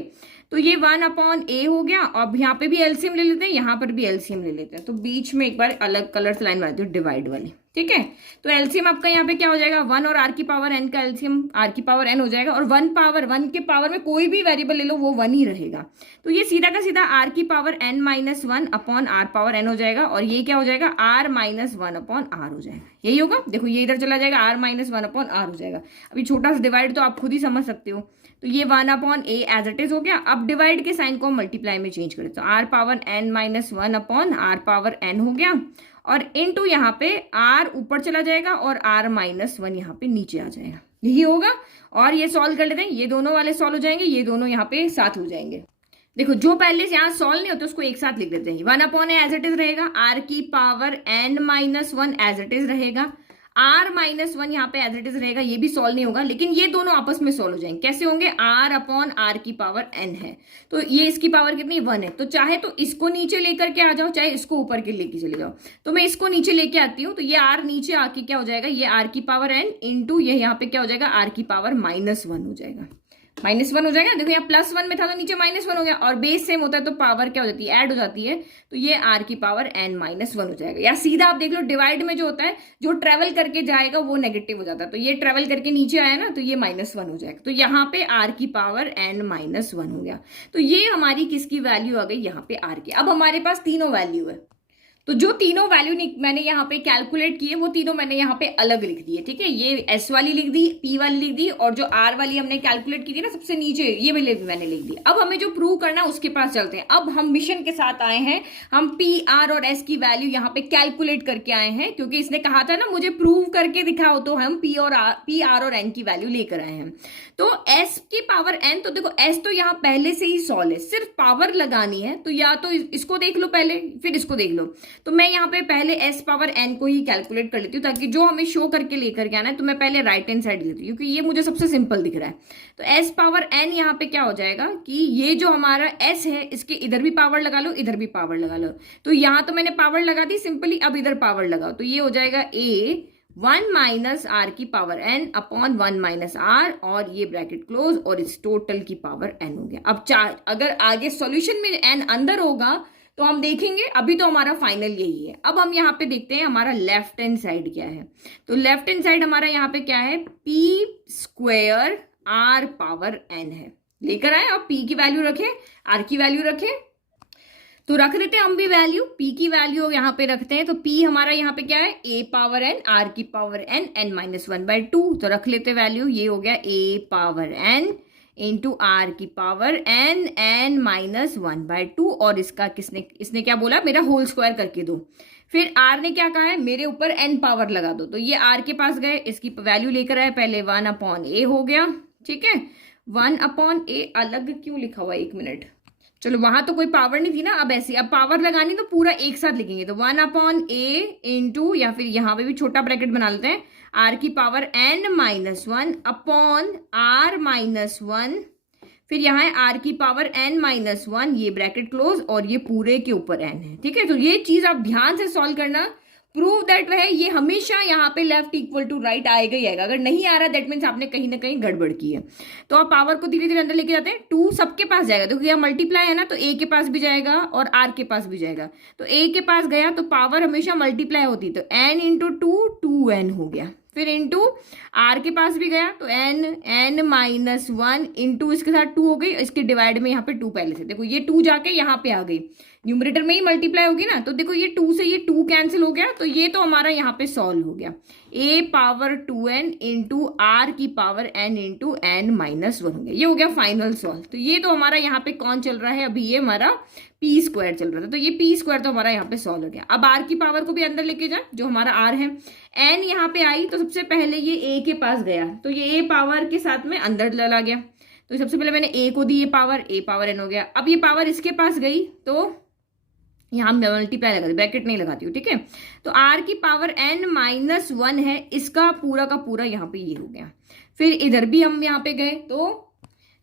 तो ये 1/a हो गया, अब यहाँ पे भी एलसीएम ले लेते हैं, यहाँ पर भी एलसीएम ले लेते हैं, तो बीच में एक बार अलग कलर से लाइन बनाती हूँ डिवाइड वाली, ठीक है। तो एलसीएम आपका यहाँ पे क्या हो जाएगा, 1 और r की पावर n का एलसीएम r की पावर n हो जाएगा, और 1 के पावर में कोई भी वेरिएबल ले लो वो 1 ही रहेगा, तो ये सीधा का सीधा r की power n minus 1/r power n हो जाएगा, और ये क्या हो जाएगा r माइनस 1/r हो जाएगा, यही होगा। देखो ये इधर चला जाएगा, r माइनस 1/r हो जाएगा। अभी छोटा सा डिवाइड तो आप खुद ही समझ सकते हो, तो ये 1/a एज इट इज हो गया। अब डिवाइड के साइन को मल्टीप्लाई में चेंज करें, तो r power n minus 1/r power n हो गया, और इनटू यहाँ पे r ऊपर चला जाएगा और r माइनस 1 यहाँ पे नीचे आ जाएगा, यही होगा। और ये सॉल्व कर लेते हैं, ये दोनों वाले सॉल्व हो जाएंगे, ये दोनों यहाँ पे साथ हो जाएंगे। देखो जो पहले से यहाँ सॉल्व नहीं होते उसको एक साथ लिख देते हैं, 1/a एज इट इज रहेगा, r की power n minus 1 as it is रहेगा, r माइनस 1 यहाँ पे एज इट इज रहेगा, ये भी सॉल्व नहीं होगा, लेकिन ये दोनों आपस में सॉल्व हो जाएंगे। कैसे होंगे, r/r की पावर n है, तो ये इसकी पावर कितनी 1 है, तो चाहे तो इसको नीचे लेकर के आ जाओ, चाहे इसको ऊपर के लेके चले जाओ। तो मैं इसको नीचे लेके आती हूँ, तो ये r नीचे आके क्या हो जाएगा, ये r की पावर n इंटू ये यहाँ पे क्या हो जाएगा, r की पावर -1 हो जाएगा, -1 हो जाएगा। देखो यहाँ +1 में था तो नीचे -1 हो गया, और बेस सेम होता है तो पावर क्या हो जाती है, ऐड हो जाती है, तो ये r की पावर n -1 हो जाएगा। या सीधा आप देख लो डिवाइड में जो होता है, जो ट्रेवल करके जाएगा वो नेगेटिव हो जाता है, तो ये ट्रेवल करके नीचे आया ना, तो ये -1 हो जाएगा, तो यहाँ पे r की पावर n -1 हो गया। तो ये हमारी किसकी वैल्यू आ गई, यहाँ पे r की। अब हमारे पास तीनों वैल्यू है, तो जो तीनों वैल्यू मैंने यहाँ पे कैलकुलेट किए वो तीनों मैंने यहाँ पे अलग लिख दिए, ठीक है। ये s वाली लिख दी, p वाली लिख दी, और जो r वाली हमने कैलकुलेट की थी ना सबसे नीचे, ये भी मैंने लिख दी। अब हमें जो प्रूव करना है उसके पास चलते हैं। अब हम मिशन के साथ आए हैं, हम p, r और s की वैल्यू यहाँ पे कैलकुलेट करके आए हैं, क्योंकि इसने कहा था ना मुझे प्रूव करके दिखाओ, तो हम p, r और n की वैल्यू लेकर आए हैं। तो s की पावर n, तो देखो s तो यहाँ पहले से ही सॉल्व है, सिर्फ पावर लगानी है, तो या तो इसको देख लो पहले, फिर इसको देख लो। तो मैं यहाँ पे पहले s पावर n को ही कैलकुलेट कर लेती हूँ, ताकि जो हमें शो करके लेकर के आना है, तो मैं पहले राइट हैंड साइड लेती हूँ, क्योंकि ये मुझे सबसे सिंपल दिख रहा है। तो s पावर n यहाँ पे क्या हो जाएगा कि ये जो हमारा s है, इसके इधर भी पावर लगा लो, इधर भी पावर लगा लो। तो यहाँ तो मैंने पावर लगा दी सिंपली, अब इधर पावर लगाओ, तो ये हो जाएगा a 1 माइनस r की power n upon 1 minus r, और ये ब्रैकेट क्लोज, और इस टोटल की पावर n हो गया। अब अगर आगे सॉल्यूशन में n अंदर होगा तो हम देखेंगे, अभी तो हमारा फाइनल यही है। अब हम यहाँ पे देखते हैं हमारा लेफ्ट हैंड साइड क्या है। तो लेफ्ट हैंड साइड हमारा यहाँ पे क्या है, p² r पावर n है, लेकर आए, और p की वैल्यू रखें, r की वैल्यू रखें, तो रख देते हैं हम भी वैल्यू, p की वैल्यू यहाँ पे रखते हैं। तो p हमारा यहाँ पे क्या है, a पावर n, r की पावर n, n-1/2, तो रख लेते वैल्यू, ये हो गया a power n into r की पावर n, n-1/2, और इसका इसने क्या बोला, मेरा होल स्क्वायर करके दो। फिर r ने क्या कहा है, मेरे ऊपर n पावर लगा दो, तो ये r के पास गए, इसकी वैल्यू लेकर आए, पहले 1/a हो गया, ठीक है, 1/a अलग क्यों लिखा हुआ है, 1 मिनट, चलो वहां तो कोई पावर नहीं थी ना, अब ऐसे अब पावर लगानी तो पूरा एक साथ लिखेंगे, तो 1/a इंटू, या फिर यहाँ पे भी छोटा ब्रैकेट बना लेते हैं, r की पावर n-1 अपॉन r-1, फिर यहाँ है r की पावर n-1, ये ब्रैकेट क्लोज, और ये पूरे के ऊपर n है, ठीक है। तो ये चीज आप ध्यान से सॉल्व करना, प्रूव दैट वह ये हमेशा यहाँ पे लेफ्ट इक्वल टू राइट आएगा ही आएगा, अगर नहीं आ रहा दैट मीन्स आपने कहीं ना कहीं गड़बड़ की है। तो आप पावर को धीरे धीरे अंदर लेके जाते हैं, 2 सबके पास जाएगा, तो यहाँ मल्टीप्लाई है ना, तो a के पास भी जाएगा और r के पास भी जाएगा, तो a के पास गया तो पावर हमेशा मल्टीप्लाई होती है, तो n इंटू 2n हो गया, फिर इंटू r के पास भी गया तो n-1 इंटू इसके साथ 2 हो गई, इसके डिवाइड में यहाँ पे 2 पहले से, देखो ये 2 जाके यहाँ पे आ गई, न्यूमरेटर में ही मल्टीप्लाई होगी ना, तो देखो ये 2 से ये 2 कैंसिल हो गया, तो ये तो हमारा यहाँ पे सॉल्व हो गया, a power 2n into r की पावर n इंटू n-1 हो गया, ये हो गया फाइनल सॉल्व। तो ये तो हमारा यहाँ पे कौन चल रहा है, अभी ये हमारा p² चल रहा था, तो ये p² तो हमारा यहाँ पे सॉल्व हो गया। अब r की पावर को भी अंदर लेके जाए, जो हमारा r है, n यहाँ पे आई तो सबसे पहले ये a के पास गया, तो ये a पावर के साथ में अंदर चला गया, तो सबसे पहले मैंने a को दी ये पावर, a पावर n हो गया, अब ये पावर इसके पास गई तो यहाँ मल्टीप्लाई लगा दी, ब्रैकेट नहीं लगाती हूँ, ठीक है। तो r की पावर n-1 है, इसका पूरा का पूरा यहाँ पे ये हो गया, फिर इधर भी हम यहाँ पे गए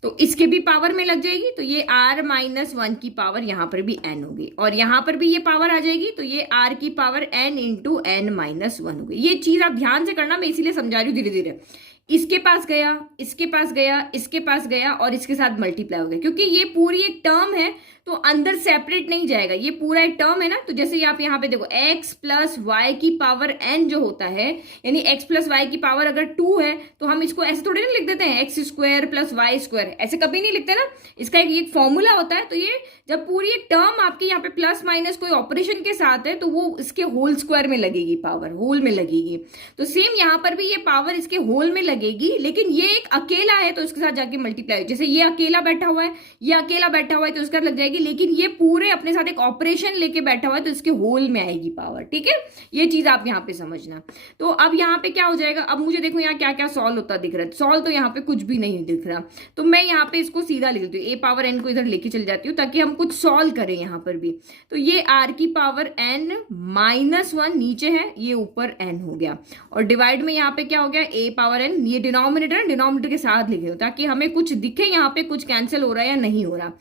तो इसके भी पावर में लग जाएगी, तो ये r-1 की पावर यहाँ पर भी n हो गई, और यहाँ पर भी ये पावर आ जाएगी, तो ये r की पावर n इंटू n-1 हो गई। ये चीज आप ध्यान से करना, मैं इसीलिए समझा रही हूँ धीरे धीरे, इसके पास गया, इसके पास गया, इसके पास गया, और इसके साथ मल्टीप्लाई हो गया, क्योंकि ये पूरी एक टर्म है तो अंदर सेपरेट नहीं जाएगा, ये पूरा एक टर्म है ना, तो जैसे आप यहाँ पे देखो x प्लस वाई की पावर n जो होता है, यानी x प्लस वाई की पावर अगर 2 है तो हम इसको ऐसे थोड़ी ना लिख देते हैं x² प्लस y², ऐसे कभी नहीं लिखते ना, इसका एक फॉर्मूला होता है। तो ये जब पूरी एक टर्म आपकी यहाँ पे प्लस माइनस कोई ऑपरेशन के साथ है तो वो इसके होल स्क्वायर में लगेगी, पावर होल में लगेगी, तो सेम यहाँ पर भी ये पावर इसके होल में लगेगी, लेकिन ये एक अकेला है तो इसके साथ जाके मल्टीप्लाई, जैसे ये अकेला बैठा हुआ है, ये अकेला बैठा हुआ है तो इसका लग जाएगी, लेकिन ये पूरे अपने साथ एक ऑपरेशन लेके बैठा हुआ है तो इसके होल में आएगी पावर, ठीक है। ये चीज आप यहाँ पे समझना। तो अब यहाँ पे क्या हो जाएगा, अब मुझे देखो यहाँ क्या क्या सॉल्व होता दिख रहा है, सॉल्व तो यहाँ पे कुछ भी नहीं दिख रहा, तो मैं यहाँ पे इसको सीधा लिख देती हूँ, a पावर n को इधर लेके चल जाती हूँ ताकि हम कुछ सॉल्व करें यहाँ पर भी। तो ये r की पावर n-1 नीचे है, ये ऊपर n हो गया, और डिवाइड में यहाँ पे क्या हो गया, a पावर n, ये डिनोमिनेटर के साथ लिखे हो ताकि हमें कुछ दिखे, यहाँ पे कुछ कैंसिल हो रहा है या नहीं हो रहा,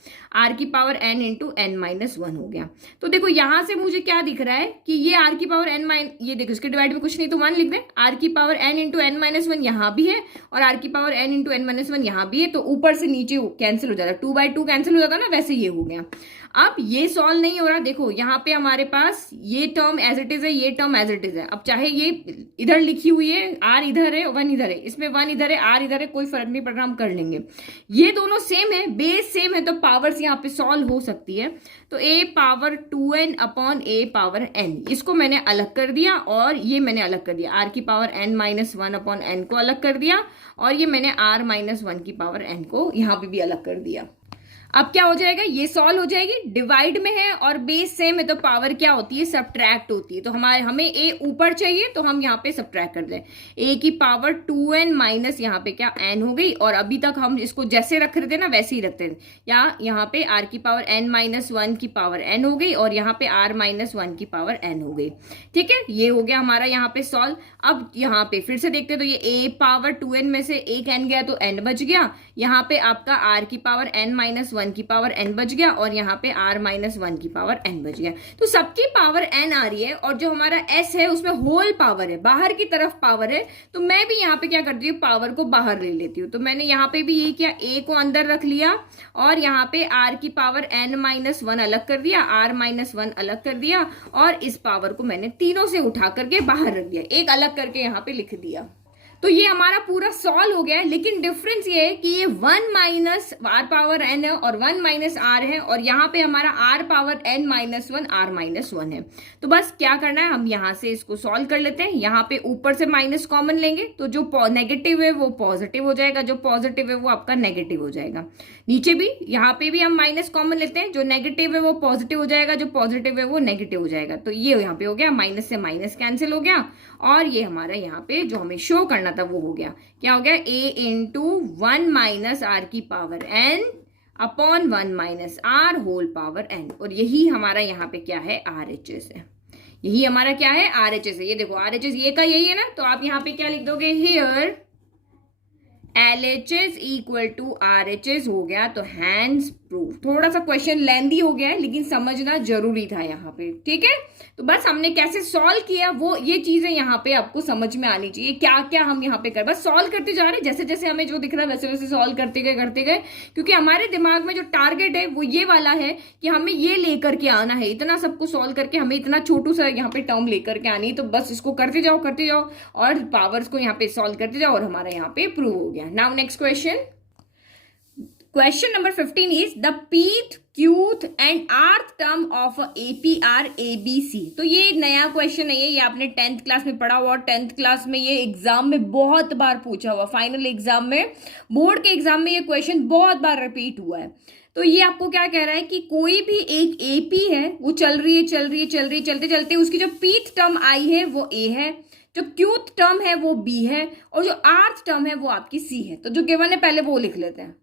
r की पावर n इंटू n-1 हो गया। तो देखो यहाँ से मुझे क्या दिख रहा है कि ये r की पावर n-, ये देखो इसके डिवाइड में कुछ नहीं तो 1 लिख दें, r की पावर n इंटू n-1 यहाँ भी है और r की पावर n इंटू n-1 यहाँ भी है, तो ऊपर से नीचे कैंसिल हो जाता है, 2/2 कैंसिल हो जाता है ना, वैसे ये हो गया। अब ये सॉल्व नहीं हो रहा, देखो यहाँ पे हमारे पास ये टर्म एज इट इज है, ये टर्म एज इट इज है, अब चाहे ये इधर लिखी हुई है, r इधर है 1 इधर है, इसमें 1 इधर है r इधर है, कोई फर्क नहीं पड़ रहा, हम कर लेंगे, ये दोनों सेम है, बेस सेम है, तो पावर्स यहाँ पे सॉल्व हो सकती है। तो a power 2n upon a power n, इसको मैंने अलग कर दिया और ये मैंने अलग कर दिया, r की पावर n-1 अपॉन n को अलग कर दिया, और ये मैंने r-1 की पावर n को यहाँ पे भी अलग कर दिया। अब क्या हो जाएगा, ये सॉल्व हो जाएगी, डिवाइड में है और बेस सेम है तो पावर क्या होती है, सब्ट्रैक्ट होती है, तो हमें a ऊपर चाहिए तो हम यहाँ पे सब्ट्रैक्ट कर दें, a की पावर 2n माइनस यहाँ पे क्या n हो गई, और अभी तक हम इसको जैसे रख रहे थे ना वैसे ही रखते थे, यहाँ पे r की पावर n-1 की पावर n हो गई और यहाँ पे r-1 की पावर n हो गई, ठीक है। ये हो गया हमारा यहाँ पे सॉल्व। अब यहाँ पे फिर से देखते तो ये a पावर 2n में से एक n गया तो n बच गया, यहाँ पे आपका r की पावर n-1 की पावर n बच गया, और यहाँ पे r-1 की पावर n बच गया, तो सबकी पावर n आ रही है, और जो हमारा s है उसमें होल पावर है, बाहर की तरफ पावर है, तो मैं भी यहाँ पे क्या करती हूँ, पावर को बाहर ले लेती हूँ। तो मैंने यहाँ पे भी यही किया, a को अंदर रख लिया और यहाँ पे r की पावर n-1 अलग कर दिया, r-1 अलग कर दिया, और इस पावर को मैंने तीनों से उठा करके बाहर रख दिया, एक अलग करके यहाँ पे लिख दिया। तो ये हमारा पूरा सॉल्व हो गया है, लेकिन डिफरेंस ये है कि ये 1 माइनस आर पावर n है और 1 माइनस आर है, और यहाँ पे हमारा r पावर n-1 r-1 है। तो बस क्या करना है, हम यहाँ से इसको सॉल्व कर लेते हैं, यहाँ पे ऊपर से माइनस कॉमन लेंगे तो जो नेगेटिव है वो पॉजिटिव हो जाएगा, जो पॉजिटिव है वो आपका नेगेटिव हो जाएगा। नीचे भी यहाँ पे भी हम माइनस कॉमन लेते हैं, जो नेगेटिव है वो पॉजिटिव हो जाएगा, जो पॉजिटिव है वो नेगेटिव हो जाएगा। तो ये यहाँ पे हो गया, माइनस से माइनस कैंसिल हो गया, और ये हमारा यहाँ पे जो हमें शो करना करना था वो हो गया। क्या हो गया, a इंटू 1 माइनस आर की power n upon 1 minus r whole power n, और यही हमारा यहाँ पे क्या है, RHS है। यही हमारा क्या है, RHS है। ये देखो RHS ये का यही है ना, तो आप यहाँ पे क्या लिख दोगे, here LHS equal to RHS हो गया, तो हैंस प्रूफ। थोड़ा सा क्वेश्चन लेंदी हो गया है लेकिन समझना जरूरी था यहाँ पे, ठीक है। तो बस हमने कैसे सॉल्व किया वो ये चीजें यहाँ पे आपको समझ में आनी चाहिए, क्या क्या हम यहाँ पे कर, बस सॉल्व करते जा रहे हैं, जैसे जैसे हमें जो दिख रहा है वैसे वैसे सॉल्व करते गए, क्योंकि हमारे दिमाग में जो टारगेट है वो ये वाला है कि हमें ये लेकर के आना है, इतना सबको सॉल्व करके हमें इतना छोटू सा यहाँ पे टर्म लेकर के आनी है। तो बस इसको करते जाओ और पावर्स को यहाँ पे सॉल्व करते जाओ, और हमारा यहाँ पे प्रूव हो गया। Now next question, question number 15 is the pth, qth and rth term of a AP are ABC। तो ये नया क्वेश्चन है, ये आपने 10th क्लास में पढ़ा हुआ, और 10th क्लास में ये एग्जाम में बहुत बार पूछा हुआ, फाइनल एग्जाम में, बोर्ड के एग्जाम में ये क्वेश्चन बहुत बार रिपीट हुआ है। तो ये आपको क्या कह रहा है कि कोई भी एक AP है, वो चल रही है, चलते चलते उसकी जो pth टर्म आई है वो A है, जो qth टर्म है वो B है, और जो rth टर्म है वो आपकी C है। तो जो गिवन है पहले वो लिख लेते हैं।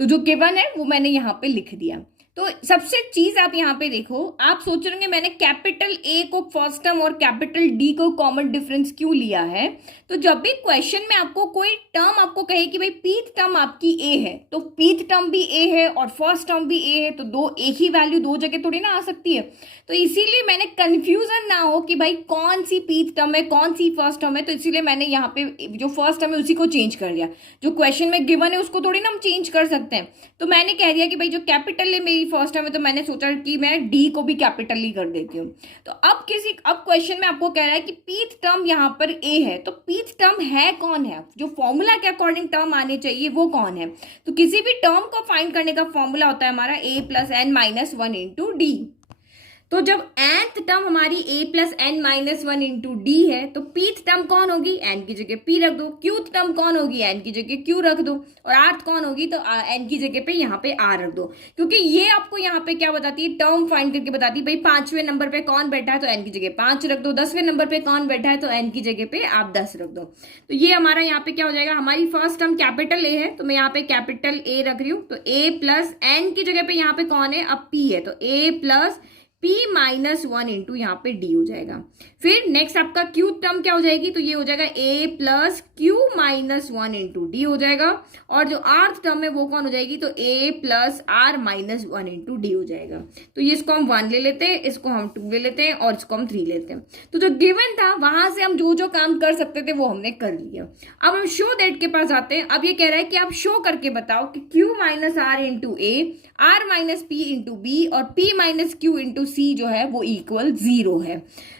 तो जो गिवन है वो मैंने यहाँ पे लिख दिया। तो सबसे चीज आप यहाँ पे देखो, आप सोच रहे होंगे मैंने कैपिटल A को फर्स्ट टर्म और कैपिटल D को कॉमन डिफरेंस क्यों लिया है। तो जब भी क्वेश्चन में आपको कोई टर्म आपको कहे कि भाई पीथ टर्म आपकी A है, तो पीथ टर्म भी A है और फर्स्ट टर्म भी A है, तो दो एक ही वैल्यू दो जगह थोड़ी ना आ सकती है। तो इसीलिए मैंने कंफ्यूजन ना हो कि भाई कौन सी पीथ टर्म है कौन सी फर्स्ट टर्म है, तो इसीलिए मैंने यहाँ पे जो फर्स्ट टर्म है उसी को चेंज कर दिया। जो क्वेश्चन में गिवन है उसको थोड़ी ना हम चेंज कर सकते हैं। तो मैंने कह दिया कि भाई जो कैपिटल है मेरी फर्स्ट टर्म है, तो मैंने सोचा कि मैं D को भी कैपिटल ही कर देती हूँ। तो अब क्वेश्चन में आपको कह रहा है कि पीथ टर्म यहाँ पर A है, तो पीथ टर्म है कौन है, जो फॉर्मूला के अकॉर्डिंग टर्म आने चाहिए वो कौन है। तो किसी भी टर्म को फाइंड करने का फॉर्मूला होता है हमारा A plus n minus 1 into D। तो जब nth टर्म हमारी a plus N minus 1 into d है, तो pth टर्म कौन होगी, n की जगह p रख दो, qth टर्म कौन होगी, n की जगह q रख दो, और rth कौन होगी, तो n की जगह पे यहाँ पे r रख दो। क्योंकि ये आपको यहाँ पे क्या बताती है, टर्म फाइंड करके बताती है भाई 5वें नंबर पे कौन बैठा है तो n की जगह 5 रख दो, 10वें नंबर पे कौन बैठा है तो n की जगह पे आप 10 रख दो। तो ये हमारा यहाँ पे क्या हो जाएगा, हमारी फर्स्ट टर्म कैपिटल a है, तो मैं यहाँ पे कैपिटल a रख रही हूँ। तो a प्लस n की जगह पे यहाँ पे कौन है, अब p है, तो a plus p minus 1 into यहाँ पे d हो जाएगा। फिर नेक्स्ट आपका q टर्म क्या हो जाएगी, तो ये हो जाएगा a plus q minus 1 into D हो जाएगा, और जो rth टर्म है वो कौन हो जाएगी, तो a plus r minus 1 into D हो जाएगा। तो ये इसको हम 1 ले लेते हैं, इसको हम 2 ले लेते हैं, और इसको हम 3 लेते हैं। तो जो गिवन था वहां से हम जो जो काम कर सकते थे वो हमने कर लिया। अब हम शो दैट के पास आते हैं। अब ये कह रहा है कि आप शो करके बताओ कि q minus r into a, r minus p into b और p minus q into c जो है वो इक्वल 0 है।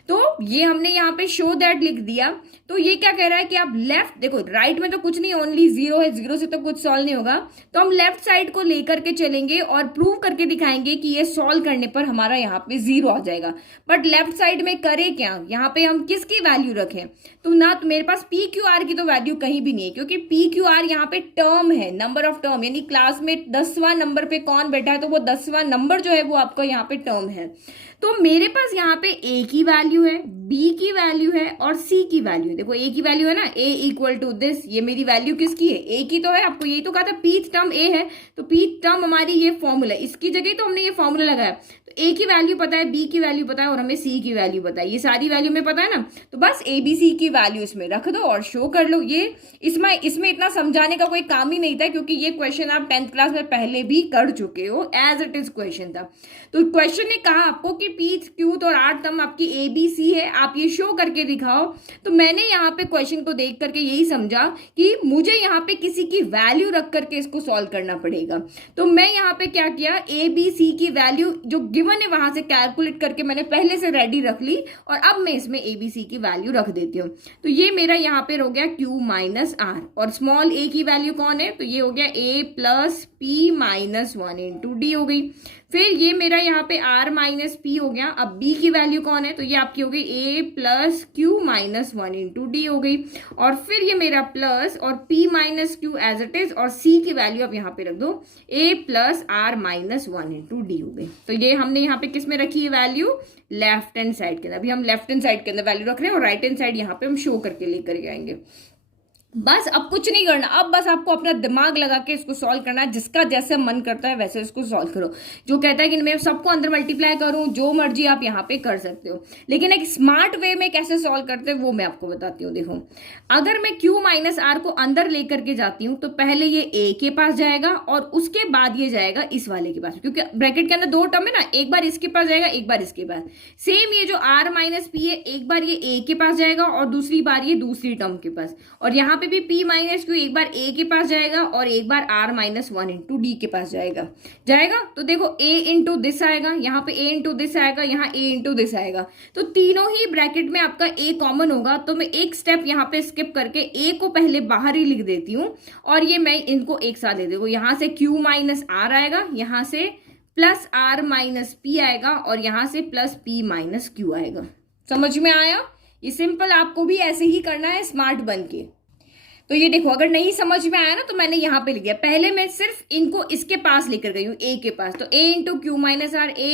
तो ये हमने यहाँ पे शो दैट लिख दिया। तो ये क्या कह रहा है कि आप लेफ्ट देखो, राइट में तो कुछ नहीं, ओनली 0 है, 0 से तो कुछ सॉल्व नहीं होगा। तो हम लेफ्ट साइड को लेकर के चलेंगे और प्रूव करके दिखाएंगे कि ये सॉल्व करने पर हमारा यहाँ पे 0 आ जाएगा। बट लेफ्ट साइड में करें क्या, यहाँ पे हम किसकी वैल्यू रखें, तो ना तो मेरे पास पी क्यू आर की तो वैल्यू कहीं भी नहीं है, क्योंकि पी क्यू आर यहाँ पे टर्म है, नंबर ऑफ टर्म, यानी क्लास में 10वां नंबर पे कौन बैठा है तो वो 10वां नंबर जो है वो आपका यहाँ पे टर्म है। तो मेरे पास यहाँ पे a की वैल्यू है, b की वैल्यू है और c की वैल्यू है। देखो a की वैल्यू है ना, a इक्वल टू दिस, ये मेरी वैल्यू किसकी है, a की तो है। आपको यही तो कहा था पीथ टर्म a है, तो पीथ टर्म हमारी ये फॉर्मूला, इसकी जगह तो हमने ये फॉर्मूला लगाया। तो a की वैल्यू पता है, b की वैल्यू पता है और हमें c की वैल्यू पता है, ये सारी वैल्यू में पता है ना। तो बस a b c की वैल्यू इसमें रख दो और शो कर लो। ये इसमें इतना समझाने का कोई काम ही नहीं था, क्योंकि ये क्वेश्चन आप 10th क्लास में पहले भी कर चुके हो, एज इट इज क्वेश्चन था। तो क्वेश्चन ने कहा आपको कि पीथ क्यूथ और आर टर्म आपकी ए बी सी है, आप ये शो करके दिखाओ। तो मैंने यहाँ पे क्वेश्चन को देख करके यही समझा कि मुझे यहाँ पे किसी की वैल्यू रख करके इसको सॉल्व करना पड़ेगा। तो मैं यहाँ पे क्या किया, ए बी सी की वैल्यू जो गिवन है वहां से कैलकुलेट करके मैंने पहले से रेडी रख ली, और अब मैं इसमें ए बी सी की वैल्यू रख देती हूँ। तो ये मेरा यहाँ पे हो गया क्यू माइनस आर, और स्मॉल ए की वैल्यू कौन है, तो ये हो गया A plus P minus 1 into D हो गई। फिर ये मेरा यहाँ पे r माइनस पी हो गया। अब b की वैल्यू कौन है, तो ये आपकी हो गई a plus q minus 1 into D हो गई। और फिर ये मेरा प्लस और p minus q as it is, और c की वैल्यू आप यहाँ पे रख दो a plus r minus 1 into D हो गई। तो ये हमने यहाँ पे किस में रखी है वैल्यू, लेफ्ट हैंड साइड के अंदर। अभी हम लेफ्ट हैंड साइड के अंदर वैल्यू रख रहे हैं और राइट हैंड साइड यहाँ पे हम शो करके लेकर के आएंगे। बस अब कुछ नहीं करना, अब बस आपको अपना दिमाग लगा के इसको सॉल्व करना है, जिसका जैसे मन करता है वैसे इसको सॉल्व करो। जो कहता है कि मैं सबको अंदर मल्टीप्लाई करूं, जो मर्जी आप यहाँ पे कर सकते हो, लेकिन एक स्मार्ट वे में कैसे सॉल्व करते हैं वो मैं आपको बताती हूँ। देखो, अगर मैं q माइनस आर को अंदर लेकर के जाती हूँ तो पहले ये a के पास जाएगा और उसके बाद ये जाएगा इस वाले के पास, क्योंकि ब्रैकेट के अंदर दो टर्म है ना, एक बार इसके पास जाएगा एक बार इसके पास। सेम ये जो r माइनस पी है, एक बार ये a के पास जाएगा और दूसरी बार ये दूसरी टर्म के पास, और यहाँ पे भी p माइनस क्यू एक बार a के पास जाएगा और एक बार r minus one into D के पास जाएगा। तो देखो a इंटू दिस आएगा, यहाँ पे a इंटू दिस आएगा, यहाँ a इंटू दिस आएगा, तो तीनों ही ब्रैकेट में आपका a कॉमन होगा। तो मैं एक स्टेप यहाँ पे स्किप करके a को पहले बाहर ही लिख देती हूँ और ये मैं इनको एक साथ दे दूँ। यहाँ से q माइनस आर आएगा, यहाँ से प्लस r माइनस पी आएगा और यहाँ से प्लस p माइनस क्यू आएगा। समझ में आया? ये सिंपल आपको भी ऐसे ही करना है स्मार्ट बन के। तो ये देखो, अगर नहीं समझ में आया ना तो मैंने यहाँ पे लिख दिया, पहले मैं सिर्फ इनको इसके पास लेकर गई हूँ a के पास, तो a into q minus r, a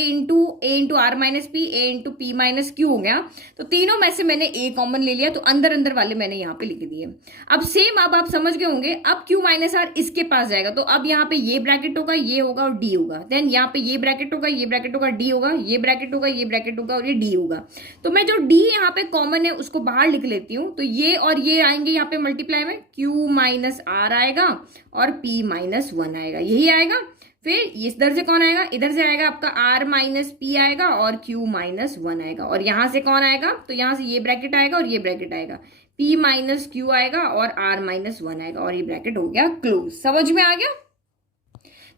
into r minus p, a into p minus q हो गया। तो तीनों में से मैंने a कॉमन ले लिया, तो अंदर अंदर वाले मैंने यहाँ पे लिख दिए। अब सेम, अब आप समझ गए होंगे, अब q माइनस आर इसके पास जाएगा, तो अब यहाँ पे ये ब्रैकेट होगा, ये होगा और d होगा, देन यहाँ पे ये ब्रैकेट होगा, ये ब्रैकेट होगा, d होगा, ये ब्रैकेट होगा, ये ब्रैकेट होगा और ये d होगा। तो मैं जो d यहाँ पे कॉमन है उसको बाहर लिख लेती हूँ, तो ये और ये आएंगे यहाँ पे मल्टीप्लाई में, q माइनस आर आएगा और p माइनस वन आएगा, यही आएगा। फिर इधर से कौन आएगा, इधर से आएगा आपका r माइनस पी आएगा और q माइनस वन आएगा, और यहां से कौन आएगा, तो यहां से ये ब्रैकेट आएगा और ये ब्रैकेट आएगा, p माइनस क्यू आएगा और r माइनस वन आएगा, और ये ब्रैकेट हो गया क्लोज। समझ में आ गया?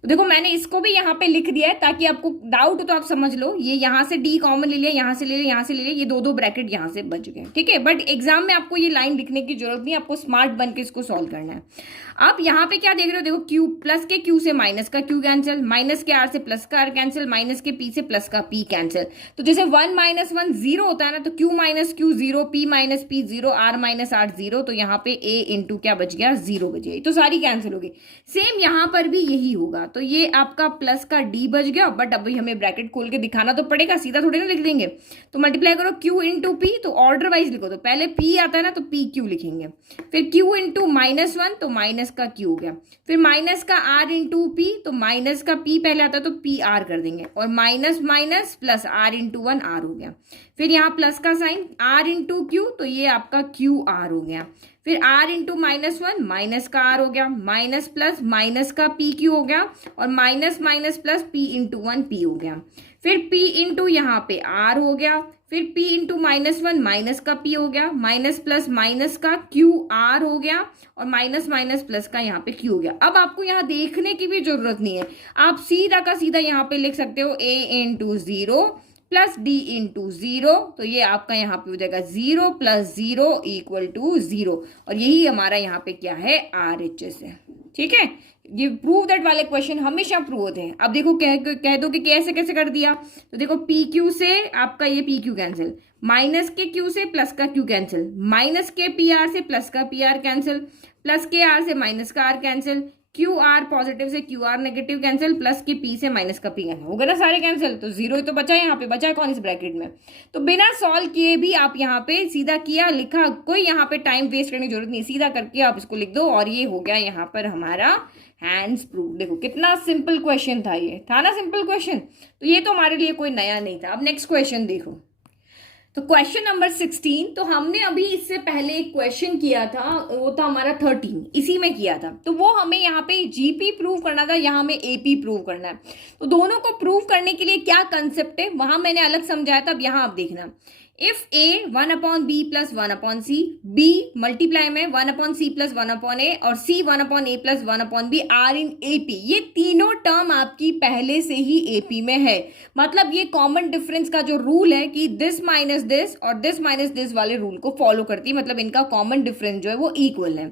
तो देखो, मैंने इसको भी यहाँ पे लिख दिया है ताकि आपको डाउट हो तो आप समझ लो। ये यहाँ से डी कॉमन ले लिया, यहाँ से ले लिया, यहाँ से ले लिया, ये दो दो ब्रैकेट यहाँ से बच गए, ठीक है। बट एग्जाम में आपको ये लाइन लिखने की जरूरत नहीं, आपको स्मार्ट बन के इसको सॉल्व करना है। आप यहाँ पे क्या देख रहे हो, देखो क्यू, प्लस के क्यू से माइनस का क्यू कैंसिल, माइनस के आर से प्लस का आर कैंसिल, माइनस के पी से प्लस का पी कैंसिल। तो जैसे 1 माइनस 1 जीरो होता है ना, तो q minus q zero, p minus p zero, r minus r zero, तो यहाँ पे ए इंटू क्या बच गया, जीरो बच गया, तो सारी कैंसिल होगी। सेम यहाँ पर भी यही होगा, तो ये आपका प्लस का डी बच गया। बट अभी हमें ब्रैकेट खोल के दिखाना तो पड़ेगा, सीधा थोड़ी ना लिख देंगे। तो मल्टीप्लाई करो क्यू इंटू पी, तो ऑर्डर वाइज लिखो, तो पहले पी आता है ना तो पी क्यू लिखेंगे, फिर क्यू इंटू माइनस वन, तो माइनस का क्यू हो गया, फिर माइनस का आर इंटू पी, तो माइनस का पी पहले आता है तो पी आर कर देंगे, और minus minus plus r into one r हो गया। फिर यहाँ प्लस का साइन, आर इंटू क्यू, तो ये आपका क्यू आर हो गया। फिर r into minus one, minus का r हो गया, माइनस प्लस माइनस का p क्यू हो गया, और minus minus plus p into one P हो गया। फिर p इंटू यहाँ पे r हो गया, फिर p into minus one, minus का p हो गया, माइनस प्लस माइनस का q r हो गया, और माइनस माइनस प्लस का यहाँ पे q हो गया। अब आपको यहाँ देखने की भी जरूरत नहीं है, आप सीधा का सीधा यहाँ पे लिख सकते हो a into zero plus d into zero, तो ये आपका यहाँ पे हो जाएगा zero plus zero equal to zero, और यही हमारा यहाँ पे क्या है, RHS है, ठीक है। ये प्रूव दैट वाले क्वेश्चन हमेशा प्रूव होते हैं। अब देखो, कह दो कि कैसे कैसे कर दिया, तो देखो पी क्यू से आपका ये पी क्यू कैंसिल, माइनस के क्यू से प्लस का क्यू कैंसिल, माइनस के पी आर से प्लस का पी आर कैंसिल, प्लस के आर से माइनस का R cancel, Q R positive से Q R negative cancel, plus के पी से माइनस का पी कैंसिल, हो गया ना सारे कैंसिल। तो जीरो ही तो बचा है, यहाँ पे बचा है कौन इस ब्रैकेट में। तो बिना सॉल्व किए भी आप यहाँ पे सीधा किया, लिखा, कोई यहाँ पे टाइम वेस्ट करने की जरूरत नहीं, सीधा करके आप इसको लिख दो, और ये हो गया यहाँ पर हमारा हैंड्स प्रूफ। देखो कितना सिंपल क्वेश्चन था, ये था ना सिंपल क्वेश्चन, तो ये तो हमारे लिए कोई नया नहीं था। अब नेक्स्ट क्वेश्चन देखो, तो क्वेश्चन नंबर 16, तो हमने अभी इससे पहले एक क्वेश्चन किया था, वो था हमारा 13, इसी में किया था। तो वो हमें यहाँ पे जीपी प्रूव करना था, यहाँ हमें एपी प्रूव करना है। तो दोनों को प्रूव करने के लिए क्या कंसेप्ट है वहां मैंने अलग समझाया था, अब यहाँ आप देखना। If a 1 upon b plus 1 upon c, b multiply में 1 upon c plus 1 upon a, और c 1 upon a plus 1 upon b are in AP, ये तीनों टर्म आपकी पहले से ही एपी में है। मतलब ये कॉमन डिफरेंस का जो रूल है कि दिस माइनस दिस और दिस माइनस दिस वाले रूल को फॉलो करती है, मतलब इनका कॉमन डिफरेंस जो है वो इक्वल है।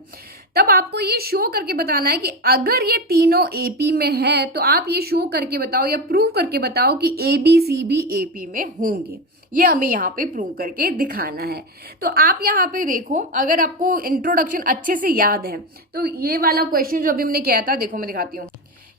तब आपको ये शो करके बताना है कि अगर ये तीनों एपी में है तो आप ये शो करके बताओ या प्रूव करके बताओ कि ए बी सी भी एपी में होंगे। ये हमें यहाँ पे प्रूव करके दिखाना है। तो आप यहाँ पे देखो, अगर आपको इंट्रोडक्शन अच्छे से याद है तो ये वाला क्वेश्चन जो अभी हमने किया था, देखो मैं दिखाती हूँ।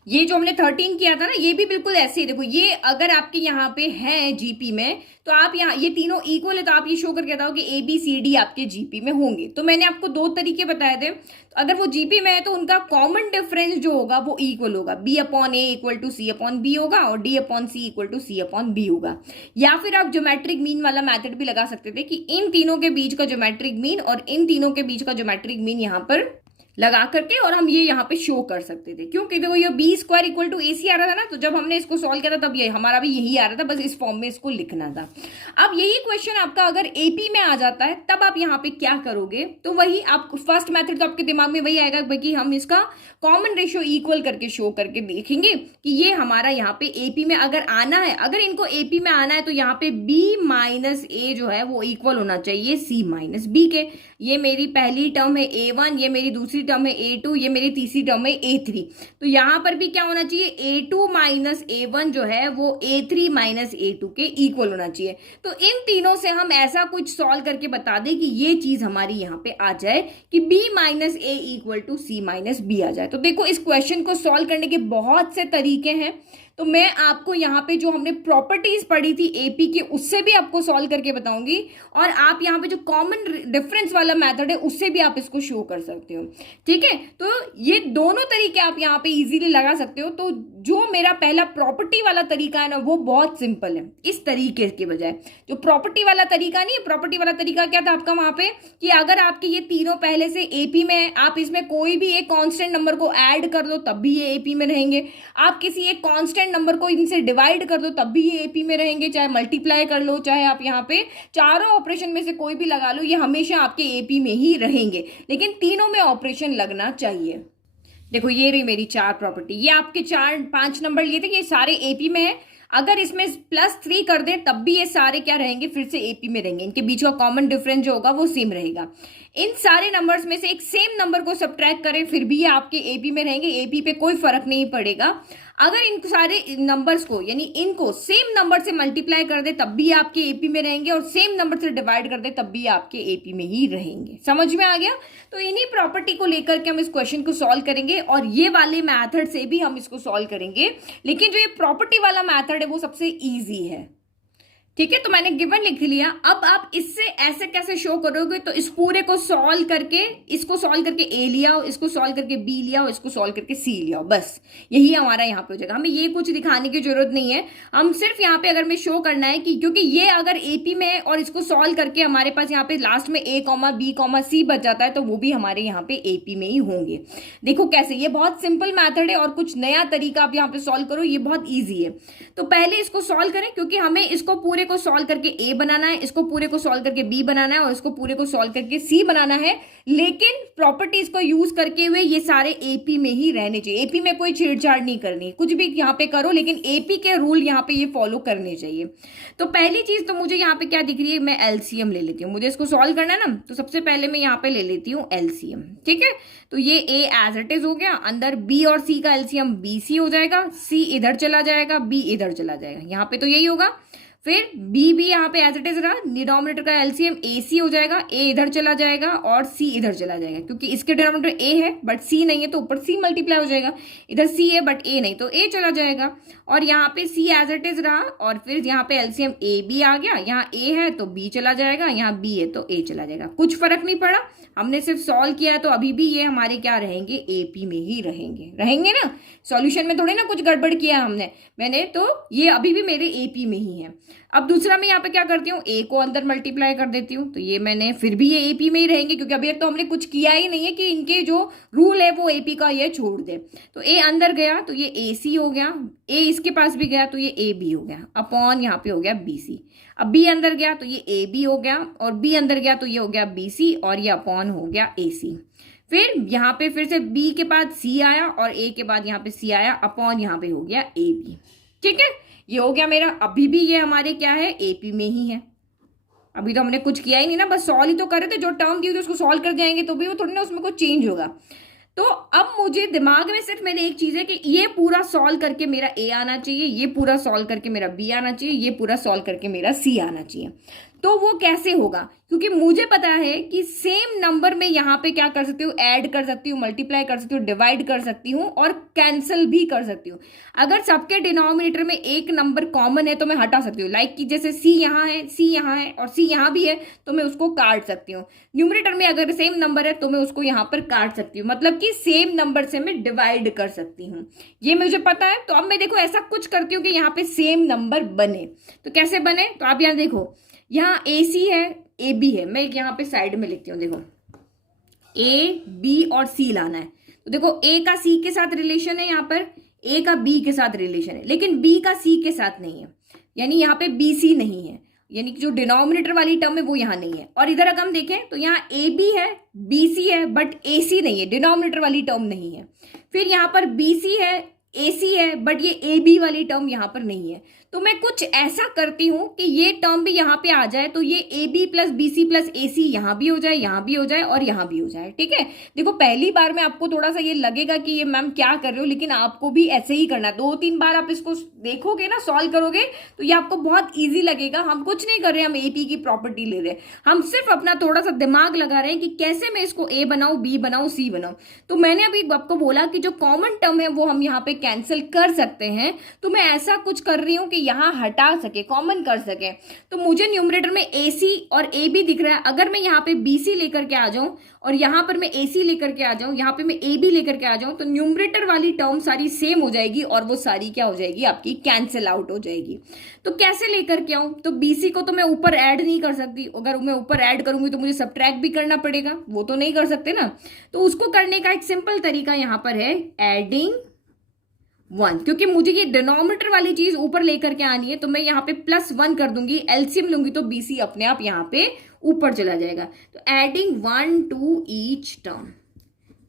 ये जो हमने 13 किया था ना, ये भी बिल्कुल ऐसे ही। देखो ये अगर आपके यहाँ पे है जीपी में, तो आप यहाँ ये तीनों इक्वल है, तो आप ये शो करके बताओ कि ए बी सी डी आपके जीपी में होंगे। तो मैंने आपको दो तरीके बताए थे, तो अगर वो जीपी में है तो उनका कॉमन डिफरेंस जो होगा वो इक्वल होगा, b upon a equal to c upon b होगा, और d upon c equal to c upon b होगा। या फिर आप ज्योमेट्रिक मीन वाला मेथड भी लगा सकते थे कि इन तीनों के बीच का ज्योमेट्रिक मीन और इन तीनों के बीच का ज्योमेट्रिक मीन यहाँ पर लगा करके, और हम ये यहाँ पे शो कर सकते थे, क्योंकि देखो ये बी स्क्वायर इक्वल टू ए सी आ रहा था ना, तो जब हमने इसको सॉल्व किया था तब ये हमारा भी यही आ रहा था, बस इस फॉर्म में इसको लिखना था। अब यही क्वेश्चन आपका अगर एपी में आ जाता है तब आप यहाँ पे क्या करोगे, तो वही आप फर्स्ट मेथड तो आपके दिमाग में वही आएगा कि हम इसका कॉमन रेशियो इक्वल करके शो करके देखेंगे कि ये हमारा यहाँ पे एपी में अगर आना है, अगर इनको एपी में आना है तो यहाँ पे बी माइनस ए जो है वो इक्वल होना चाहिए सी माइनस बी के। ये मेरी पहली टर्म है a1, ये मेरी दूसरी टर्म है a2, ये मेरी तीसरी टर्म है a3। तो यहां पर भी क्या होना चाहिए, a2 माइनस a1 जो है वो a3 माइनस a2 के इक्वल होना चाहिए। तो इन तीनों से हम ऐसा कुछ सॉल्व करके बता दें कि ये चीज हमारी यहाँ पे आ जाए कि b minus A equal to C minus B आ जाए। तो देखो इस क्वेश्चन को सॉल्व करने के बहुत से तरीके हैं, तो मैं आपको यहाँ पे जो हमने प्रॉपर्टीज पढ़ी थी एपी की उससे भी आपको सॉल्व करके बताऊंगी, और आप यहाँ पे जो कॉमन डिफरेंस वाला मेथड है उससे भी आप इसको शो कर सकते हो। ठीक है, तो ये दोनों तरीके आप यहाँ पे इजीली लगा सकते हो। तो जो मेरा पहला प्रॉपर्टी वाला तरीका है ना वो बहुत सिंपल है इस तरीके के बजाय। जो प्रॉपर्टी वाला तरीका नहीं है, प्रॉपर्टी वाला तरीका क्या था आपका वहां पे कि अगर आपके ये तीनों पहले से एपी में है, आप इसमें कोई भी एक कांस्टेंट नंबर को ऐड कर दो तब भी ये एपी में रहेंगे, आप किसी एक कांस्टेंट नंबर को इनसे डिवाइड कर दो तब भी ये एपी में रहेंगे, चाहे मल्टीप्लाई कर लो, चाहे आप यहाँ पे चारों ऑपरेशन में से कोई भी लगा लो, ये हमेशा आपके एपी में ही रहेंगे, लेकिन तीनों में ऑपरेशन लगना चाहिए। देखो ये रही मेरी चार प्रॉपर्टी, ये आपके 4-5 नंबर लिए थे, ये सारे एपी में है। अगर इसमें +3 कर दें तब भी ये सारे क्या रहेंगे, फिर से एपी में रहेंगे, इनके बीच का कॉमन डिफरेंस जो होगा वो सेम रहेगा। इन सारे नंबर्स में से एक सेम नंबर को सब्ट्रैक्ट करें फिर भी ये आपके एपी में रहेंगे, एपी पे कोई फर्क नहीं पड़ेगा। अगर इन सारे नंबर्स को यानी इनको सेम नंबर से मल्टीप्लाई कर दे तब भी आपके एपी में रहेंगे, और सेम नंबर से डिवाइड कर दे तब भी आपके एपी में ही रहेंगे। समझ में आ गया? तो इन्हीं प्रॉपर्टी को लेकर के हम इस क्वेश्चन को सॉल्व करेंगे, और ये वाले मैथड से भी हम इसको सॉल्व करेंगे, लेकिन जो ये प्रॉपर्टी वाला मैथड है वो सबसे ईजी है। ठीक है, तो मैंने गिवन लिख लिया। अब आप इससे ऐसे कैसे शो करोगे, तो इस पूरे को सॉल्व करके, इसको सॉल्व करके ए लिया हो, इसको सॉल्व करके बी लिया हो, इसको सॉल्व करके सी लिया हो, बस यही हमारा यहाँ पे हो जाएगा। हमें ये कुछ दिखाने की जरूरत नहीं है, हम सिर्फ यहाँ पे अगर हमें शो करना है कि क्योंकि ये अगर एपी में है और इसको सॉल्व करके हमारे पास यहाँ पे लास्ट में ए कॉमा बी कॉमा सी बच जाता है, तो वो भी हमारे यहाँ पे एपी में ही होंगे। देखो कैसे, ये बहुत सिंपल मैथड है और कुछ नया तरीका आप यहाँ पे सॉल्व करो, ये बहुत ईजी है। तो पहले इसको सॉल्व करें, क्योंकि हमें इसको पूरे को सॉल्व करके ए बनाना है, इसको पूरे को सॉल्व करके बी बनाना है, और इसको पूरे को सॉल्व करके सी बनाना है, लेकिन प्रॉपर्टीज को यूज करके हुए ये सारे एपी में ही रहने चाहिए। एपी में कोई छेड़छाड़ नहीं करनी, कुछ भी यहाँ पे करो लेकिन एपी के रूल यहाँ पे ये फॉलो करने चाहिए। तो पहली चीज तो मुझे यहाँ पे क्या दिख रही है, मैं एलसीएम ले लेती हूँ, मुझे इसको सॉल्व करना है ना, तो सबसे पहले मैं यहाँ पे ले लेती हूँ एलसीएम। ठीक है, तो ये ए एज इट इज हो गया, अंदर बी और सी का एलसीएम बी सी हो जाएगा, सी इधर चला जाएगा, बी इधर चला जाएगा, यहाँ पे तो यही होगा। फिर बी भी यहाँ पे एज इट इज रहा, डिनोमिनेटर का एलसीएम ए सी हो जाएगा, ए इधर चला जाएगा और सी इधर चला जाएगा, क्योंकि इसके डिनोमिनेटर ए है बट सी नहीं है तो ऊपर सी मल्टीप्लाई हो जाएगा, इधर सी है बट ए नहीं तो ए चला जाएगा, और यहाँ पे सी एज इट इज रहा, और फिर यहाँ पे एलसीएम ए बी आ गया, यहाँ ए है तो बी चला जाएगा, यहाँ बी है तो ए चला जाएगा, कुछ फर्क नहीं पड़ा, हमने सिर्फ सॉल्व किया, तो अभी भी ये हमारे क्या रहेंगे, एपी में ही रहेंगे ना, सॉल्यूशन में थोड़ी ना कुछ गड़बड़ किया मैंने, तो ये अभी भी मेरे एपी में ही है। अब दूसरा मैं यहाँ पे क्या करती हूँ, ए को अंदर मल्टीप्लाई कर देती हूँ, तो ये मैंने फिर भी ये एपी में ही रहेंगे, क्योंकि अभी तक तो हमने कुछ किया ही नहीं है कि इनके जो रूल है वो एपी का ये छोड़ दे। तो ए अंदर गया तो ये ए सी हो गया, ए इसके पास भी गया तो ये ए बी हो गया, अपॉन यहाँ पे हो गया बी सी। अब बी अंदर गया तो ये ए बी हो गया, और बी अंदर गया तो ये हो गया बी सी, और ये अपॉन हो गया ए सी। फिर यहाँ पे फिर से बी के बाद सी आया और ए के बाद यहाँ पे सी आया, अपॉन यहाँ पे हो गया ए बी। ठीक है, ये हो गया मेरा, अभी भी ये हमारे क्या है, एपी में ही है। अभी तो हमने कुछ किया ही नहीं ना, बस सॉल्व ही तो कर रहे थे, जो टर्म दी हुई उसको सॉल्व कर जाएंगे तो भी वो थोड़ी ना उसमें कुछ चेंज होगा। तो अब मुझे दिमाग में सिर्फ मेरे एक चीज है कि ये पूरा सॉल्व करके मेरा ए आना चाहिए, ये पूरा सॉल्व करके मेरा बी आना चाहिए, ये पूरा सॉल्व करके मेरा सी आना चाहिए। तो वो कैसे होगा, क्योंकि मुझे पता है कि सेम नंबर में यहाँ पे क्या कर सकती हूँ, ऐड कर सकती हूँ, मल्टीप्लाई कर सकती हूँ, डिवाइड कर सकती हूँ और कैंसिल भी कर सकती हूँ। अगर सबके डिनोमिनेटर में एक नंबर कॉमन है तो मैं हटा सकती हूँ, लाइक कि जैसे सी यहाँ है, सी यहाँ है और सी यहाँ भी है तो मैं उसको काट सकती हूँ। न्यूमरेटर में अगर सेम नंबर है तो मैं उसको यहाँ पर काट सकती हूँ, मतलब कि सेम नंबर से मैं डिवाइड कर सकती हूँ, ये मुझे पता है। तो अब मैं देखो ऐसा कुछ करती हूँ कि यहाँ पे सेम नंबर बने। तो कैसे बने, तो आप यहाँ देखो, यहाँ ए सी है, ए बी है, मैं यहाँ पे साइड में लिखती हूँ, देखो ए बी और सी लाना है। तो देखो ए का सी के साथ रिलेशन है, यहाँ पर ए का बी के साथ रिलेशन है, लेकिन बी का सी के साथ नहीं है, यानी यहाँ पे बी सी नहीं है, यानी कि जो डिनोमिनेटर वाली टर्म है वो यहाँ नहीं है। और इधर अगर हम देखें तो यहाँ ए बी है, बी सी है, बट ए सी नहीं है, डिनोमिनेटर वाली टर्म नहीं है। फिर यहाँ पर बी सी है, ए सी है, बट ये ए बी वाली टर्म यहाँ पर नहीं है। तो मैं कुछ ऐसा करती हूं कि ये टर्म भी यहाँ पे आ जाए, तो ये A B plus B C plus A C यहाँ भी हो जाए, यहाँ भी हो जाए और यहाँ भी हो जाए। ठीक है, देखो पहली बार में आपको थोड़ा सा ये लगेगा कि ये मैम क्या कर रहे हो, लेकिन आपको भी ऐसे ही करना है। 2-3 बार आप इसको देखोगे ना, सॉल्व करोगे तो ये आपको बहुत ईजी लगेगा। हम कुछ नहीं कर रहे, हम एपी की प्रॉपर्टी ले रहे हैं, हम सिर्फ अपना थोड़ा सा दिमाग लगा रहे हैं कि कैसे मैं इसको ए बनाऊं, बी बनाऊं, सी बनाऊं। तो मैंने अभी आपको बोला कि जो कॉमन टर्म है वो हम यहाँ पे कैंसिल कर सकते हैं, तो मैं ऐसा कुछ कर रही हूँ कि यहाँ हटा सके, कॉमन कर सके। तो मुझे न्यूमरेटर में ए सी और ए बी दिख रहा है, अगर मैं यहाँ पे बी सी लेकर के आ जाऊं और यहाँ पर मैं ए सी लेकर के आ जाऊं, यहाँ पे मैं ए बी लेकर के आ जाऊं, तो न्यूमरेटर वाली टर्म सारी सेम हो जाएगी और वो सारी क्या हो जाएगी, आपकी कैंसिल आउट हो जाएगी। तो कैसे लेकर के आऊं, तो बी सी को तो मैं ऊपर ऐड नहीं कर सकती, अगर मैं ऊपर ऐड करूंगी तो मुझे सब्ट्रैक्ट भी करना पड़ेगा, वो तो नहीं कर सकते ना। तो उसको करने का एक सिंपल तरीका यहाँ पर है एडिंग 1, क्योंकि मुझे ये डिनोमिनेटर वाली चीज ऊपर लेकर के आनी है, तो मैं यहाँ पे +1 कर दूंगी, एलसीएम लूंगी तो बीसी अपने आप यहाँ पे ऊपर चला जाएगा। तो एडिंग 1 टू ईच टर्म,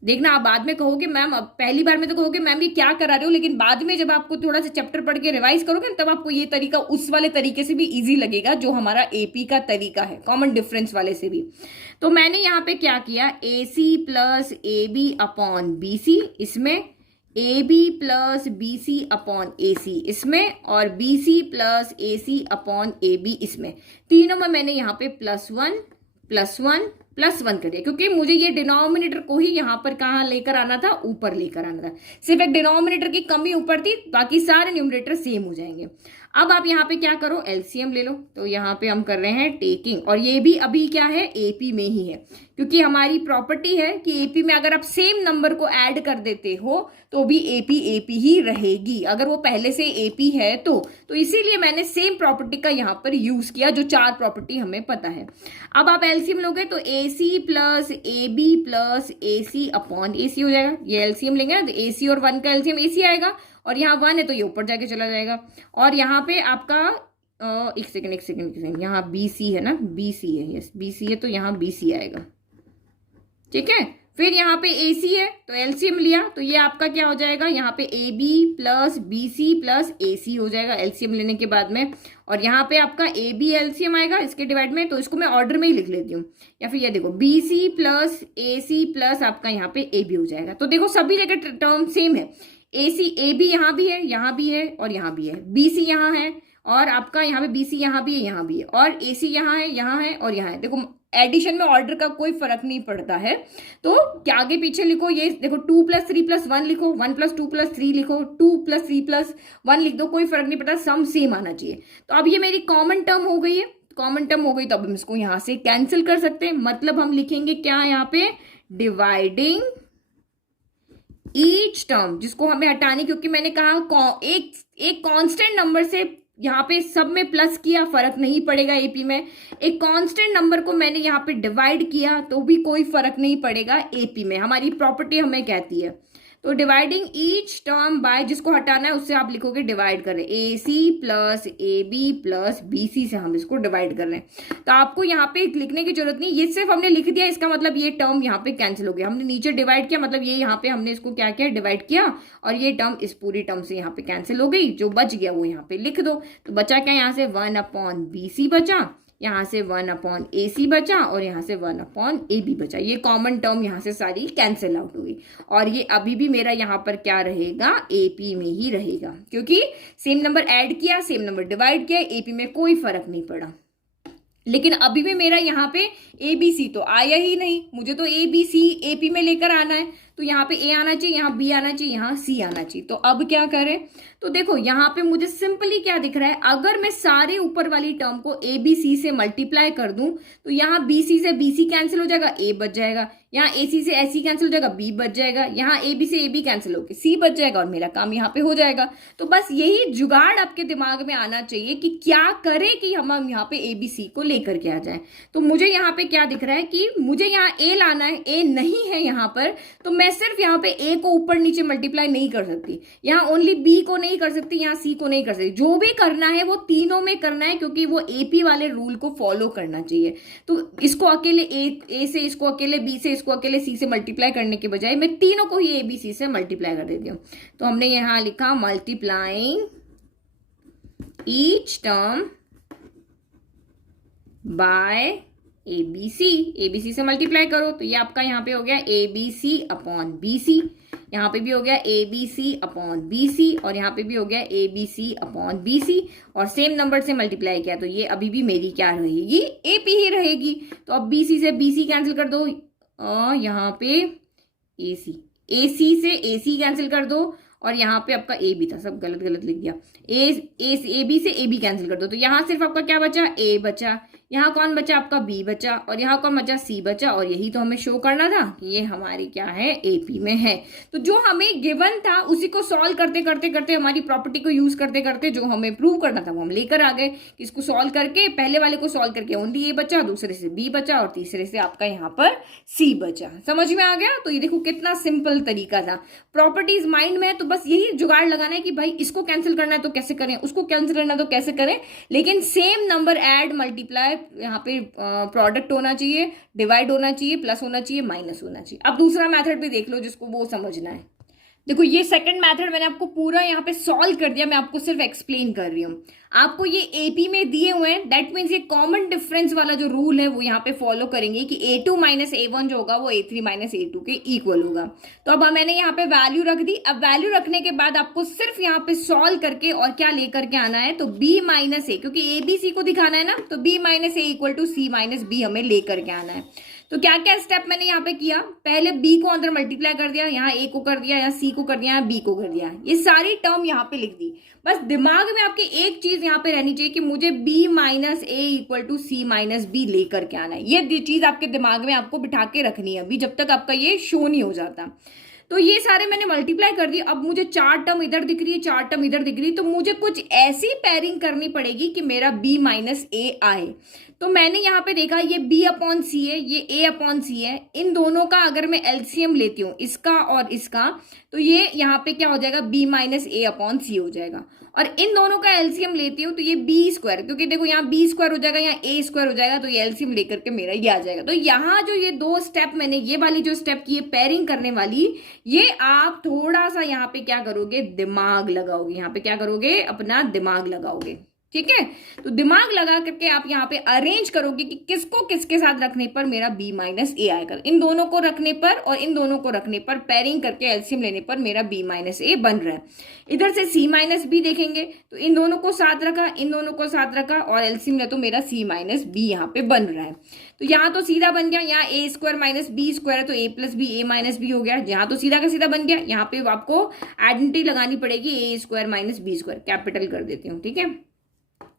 देखना आप बाद में कहोगे मैम, अब पहली बार में तो कहोगे मैम ये क्या करा रहे हो, लेकिन बाद में जब आपको थोड़ा सा चैप्टर पढ़ के रिवाइज करोगे तब आपको ये तरीका उस वाले तरीके से भी इजी लगेगा जो हमारा एपी का तरीका है, कॉमन डिफरेंस वाले से भी। तो मैंने यहाँ पे क्या किया, A C plus A B upon B C इसमें, A B plus B C upon A C इसमें, और B C plus A C upon A B इसमें, तीनों में मैंने यहाँ पे +1 +1 +1 कर दिया, क्योंकि मुझे ये डिनोमिनेटर को ही यहाँ पर कहाँ लेकर आना था, ऊपर लेकर आना था। सिर्फ एक डिनोमिनेटर की कमी ऊपर थी, बाकी सारे न्यूमरेटर सेम हो जाएंगे। अब आप यहाँ पे क्या करो, एलसीएम ले लो। तो यहाँ पे हम कर रहे हैं टेकिंग, और ये भी अभी क्या है, एपी में ही है, क्योंकि हमारी प्रॉपर्टी है कि एपी में अगर आप सेम नंबर को ऐड कर देते हो तो भी एपी एपी ही रहेगी, अगर वो पहले से एपी है तो इसीलिए मैंने सेम प्रॉपर्टी का यहाँ पर यूज किया, जो 4 प्रॉपर्टी हमें पता है। अब आप एलसीएम लोगे तो ए C plus A B plus A C upon A C हो जाएगा, ये एलसीएम लेंगे ना, तो ए सी और 1 का एलसीएम ए सी आएगा, और यहाँ 1 है तो ये ऊपर जाके चला जाएगा। और यहाँ पे आपका एक सेकेंड, यहाँ बी सी है ना, बी सी है, यस बी सी है, तो यहाँ बी सी आएगा। ठीक है, फिर यहाँ पे ए सी है तो एलसीएम लिया, तो ये आपका क्या हो जाएगा, यहाँ पे A B plus B C plus A C हो जाएगा एलसीएम लेने के बाद में। और यहाँ पे आपका ए बी एलसीएम आएगा इसके डिवाइड में, तो इसको मैं ऑर्डर में ही लिख लेती हूँ, या फिर ये देखो B C plus A C plus आपका यहाँ पे ए बी हो जाएगा। तो देखो सभी जगह टर्म सेम है, ए सी ए बी यहाँ भी है, यहाँ भी है और यहाँ भी है, बी सी यहाँ है और आपका यहाँ पे बी सी यहाँ भी है, यहाँ भी है, और ए सी यहाँ है और यहाँ है। देखो एडिशन में ऑर्डर का कोई फर्क नहीं पड़ता है, तो क्या आगे पीछे लिखो, ये देखो 2 + 3 + 1 लिखो, 1 + 2 + 3 लिखो, 2 + 3 + 1 लिख दो, कोई फर्क नहीं पड़ता, सम सेम आना चाहिए। तो अब ये मेरी कॉमन टर्म हो गई है, कॉमन टर्म हो गई तो अब हम इसको यहाँ से कैंसिल कर सकते हैं, मतलब हम लिखेंगे क्या यहाँ पे, डिवाइडिंग ईच टर्म, जिसको हमें हटाने, क्योंकि मैंने कहा एक कांस्टेंट नंबर से यहाँ पे सब में प्लस किया, फर्क नहीं पड़ेगा एपी में, एक कांस्टेंट नंबर को मैंने यहाँ पे डिवाइड किया तो भी कोई फर्क नहीं पड़ेगा एपी में, हमारी प्रॉपर्टी हमें कहती है। तो डिवाइडिंग ईच टर्म बाय, जिसको हटाना है उससे आप लिखोगे डिवाइड कर रहे हैं, A C plus A B plus B C से हम इसको डिवाइड कर रहे हैं। तो आपको यहाँ पे लिखने की जरूरत नहीं, ये सिर्फ हमने लिख दिया, इसका मतलब ये टर्म यहाँ पे कैंसिल हो गया, हमने नीचे डिवाइड किया, मतलब ये यहाँ पे हमने इसको क्या किया, डिवाइड किया, और ये टर्म इस पूरी टर्म से यहाँ पे कैंसिल हो गई, जो बच गया वो यहाँ पे लिख दो। तो बचा क्या यहाँ से, 1 अपॉन बी सी बचा, यहाँ से 1/AC बचा और यहाँ से 1/AB बचा। ये कॉमन टर्म यहाँ से सारी कैंसिल आउट हुई और ये अभी भी मेरा यहाँ पर क्या रहेगा, AP में ही रहेगा, क्योंकि सेम नंबर ऐड किया, सेम नंबर डिवाइड किया, AP में कोई फर्क नहीं पड़ा। लेकिन अभी भी मेरा यहाँ पे ABC तो आया ही नहीं, मुझे तो ABC AP में लेकर आना है, तो यहाँ पे A आना चाहिए, यहाँ B आना चाहिए, यहाँ C आना चाहिए। तो अब क्या करें, तो देखो यहाँ पे मुझे सिंपली क्या दिख रहा है, अगर मैं सारे ऊपर वाली टर्म को ABC से मल्टीप्लाई कर दूं तो यहाँ BC से BC कैंसिल हो जाएगा, A बच जाएगा, यहाँ AC से AC कैंसिल हो जाएगा, B बच जाएगा, यहाँ AB से AB कैंसिल होकर C बच जाएगा और मेरा काम यहाँ पे हो जाएगा। तो बस यही जुगाड़ आपके दिमाग में आना चाहिए कि क्या करें कि हम यहाँ पे ABC को लेकर के आ जाए। तो मुझे यहाँ पे क्या दिख रहा है कि मुझे यहाँ A लाना है, A नहीं है यहाँ पर, तो मैं सिर्फ यहाँ पे A को ऊपर नीचे मल्टीप्लाई नहीं कर सकती, यहाँ ओनली B को नहीं कर सकती, यहाँ C को नहीं कर सकती, जो भी करना है वो तीनों में करना है, क्योंकि वो AP वाले रूल को फॉलो करना चाहिए। तो इसको अकेले A से, इसको अकेले B से, इसको अकेले C से मल्टीप्लाई करने के बजाय मैं तीनों को ही ABC से मल्टीप्लाई कर देती हूँ। तो हमने यहाँ लिखा multiplying each term by ABC से मल्टीप्लाई करो, तो ये आपका यहाँ पे हो गया ABC/BC, यहाँ पे भी हो गया ABC/BC और यहाँ पे भी हो गया ABC/BC और सेम नंबर से मल्टीप्लाई किया, तो ये अभी भी मेरी क्या रहेगी, AP ही रहेगी। तो अब BC से BC कैंसिल कर दो और यहाँ पे AC से AC कैंसिल कर दो और यहाँ पे आपका AB था, सब गलत गलत लिख दिया, AB से AB कैंसिल कर दो, तो यहाँ सिर्फ आपका क्या बचा, A बचा, यहाँ कौन बचा आपका B बचा और यहाँ कौन बचा, C बचा, और यही तो हमें शो करना था कि ये हमारी क्या है, AP में है। तो जो हमें गिवन था उसी को सॉल्व करते करते करते, हमारी प्रॉपर्टी को यूज करते करते जो हमें प्रूव करना था वो हम लेकर आ गए। इसको सॉल्व करके, पहले वाले को सॉल्व करके ओनली A बचा, दूसरे से B बचा और तीसरे से आपका यहाँ पर C बचा। समझ में आ गया? तो ये देखो कितना सिंपल तरीका था। प्रॉपर्टीज माइंड में है तो बस यही जुगाड़ लगाना है कि भाई इसको कैंसिल करना है तो कैसे करें, उसको कैंसिल करना है तो कैसे करें, लेकिन सेम नंबर ऐड मल्टीप्लाई, यहाँ पे प्रोडक्ट होना चाहिए, डिवाइड होना चाहिए, प्लस होना चाहिए, माइनस होना चाहिए। अब दूसरा मेथड भी देख लो जिसको वो समझना है। देखो ये सेकंड मेथड मैंने आपको पूरा यहाँ पे सॉल्व कर दिया, मैं आपको सिर्फ एक्सप्लेन कर रही हूँ। आपको ये AP में दिए हुए हैं, दैट मीन्स ये कॉमन डिफरेंस वाला जो रूल है वो यहाँ पे फॉलो करेंगे कि A2 माइनस A1 जो होगा वो A3 माइनस A2 के इक्वल होगा। तो अब मैंने यहाँ पे वैल्यू रख दी। अब वैल्यू रखने के बाद आपको सिर्फ यहाँ पे सॉल्व करके और क्या लेकर के आना है, तो B माइनस A, क्योंकि ABC को दिखाना है ना, तो B minus A equal to C minus B हमें लेकर के आना है। तो क्या क्या स्टेप मैंने यहाँ पे किया, पहले B को अंदर मल्टीप्लाई कर दिया, यहाँ A को कर दिया, यहाँ C को कर दिया, यहाँ B को कर दिया, ये सारी टर्म यहाँ पे लिख दी। बस दिमाग में आपके एक चीज यहाँ पे रहनी चाहिए कि मुझे B minus A equal to C minus B लेकर के आना है। ये चीज आपके दिमाग में आपको बिठा के रखनी है अभी, जब तक आपका ये शो नहीं हो जाता। तो ये सारे मैंने मल्टीप्लाई कर दिए। अब मुझे 4 टर्म इधर दिख रही है, 4 टर्म इधर दिख रही है, तो मुझे कुछ ऐसी पेयरिंग करनी पड़ेगी कि मेरा B माइनस A आए। तो मैंने यहाँ पे देखा ये B/C है, ये A/C है, इन दोनों का अगर मैं LCM लेती हूँ, इसका और इसका, तो ये यहाँ पे क्या हो जाएगा, B माइनस A/C हो जाएगा। और इन दोनों का LCM लेती हूँ तो ये B स्क्वायर, क्योंकि देखो यहाँ B स्क्वायर हो जाएगा, यहाँ A स्क्वायर हो जाएगा, तो ये LCM लेकर के मेरा ये आ जाएगा। तो यहाँ जो ये 2 स्टेप मैंने, ये वाली जो स्टेप की है पेयरिंग करने वाली, ये आप थोड़ा सा यहाँ पे क्या करोगे, दिमाग लगाओगे, यहाँ पे क्या करोगे, अपना दिमाग लगाओगे। ठीक है, तो दिमाग लगा करके आप यहाँ पे अरेंज करोगे कि किसको किसके साथ रखने पर मेरा B माइनस A आएगा। इन दोनों को रखने पर और इन दोनों को रखने पर, पेयरिंग करके एलसीएम लेने पर मेरा B माइनस A बन रहा है। इधर से C माइनस B देखेंगे तो इन दोनों को साथ रखा, इन दोनों को साथ रखा और एलसीएम ले तो मेरा C माइनस B यहाँ पे बन रहा है। तो यहाँ तो सीधा बन गया, यहाँ A square minus B square है तो A plus B A minus B हो गया। यहाँ तो सीधा का सीधा बन गया, यहाँ पे आपको आइडेंटिटी लगानी पड़ेगी, A square minus B square, capital कर देती हूँ। ठीक है,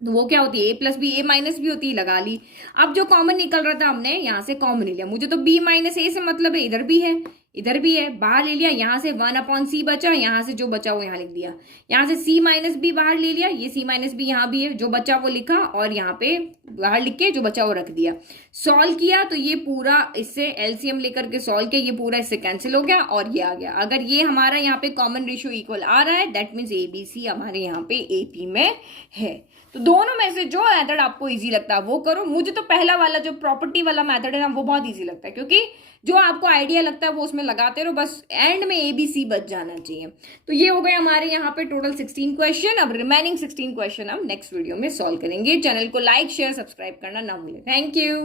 तो वो क्या होती है, A plus B A minus B होती है, लगा ली। अब जो कॉमन निकल रहा था हमने यहाँ से कॉमन ले लिया, मुझे तो B माइनस A से मतलब है, इधर भी है इधर भी है, बाहर ले लिया, यहाँ से 1/C बचा, यहाँ से जो बचा वो यहाँ लिख दिया, यहाँ से C माइनस बी बाहर ले लिया, ये C माइनस बी यहाँ भी है, जो बचा वो लिखा और यहाँ पे बाहर लिख के जो बचा वो रख दिया। सॉल्व किया तो ये पूरा इससे एलसीएम लेकर के सॉल्व किया, ये पूरा इससे कैंसिल हो गया और ये आ गया। अगर ये हमारा यहाँ पे कॉमन रेशियो इक्वल आ रहा है, दैट मीन्स ABC हमारे यहाँ पे AP में है। तो दोनों में से जो मेथड आपको इजी लगता है वो करो। मुझे तो पहला वाला जो प्रॉपर्टी वाला मेथड है ना वो बहुत इजी लगता है, क्योंकि जो आपको आइडिया लगता है वो उसमें लगाते रहो, बस एंड में ABC बच जाना चाहिए। तो ये हो गए हमारे यहाँ पे टोटल 16 क्वेश्चन। अब रिमेनिंग 16 क्वेश्चन हम नेक्स्ट वीडियो में सॉल्व करेंगे। चैनल को लाइक शेयर सब्सक्राइब करना ना भूलें। Thank you.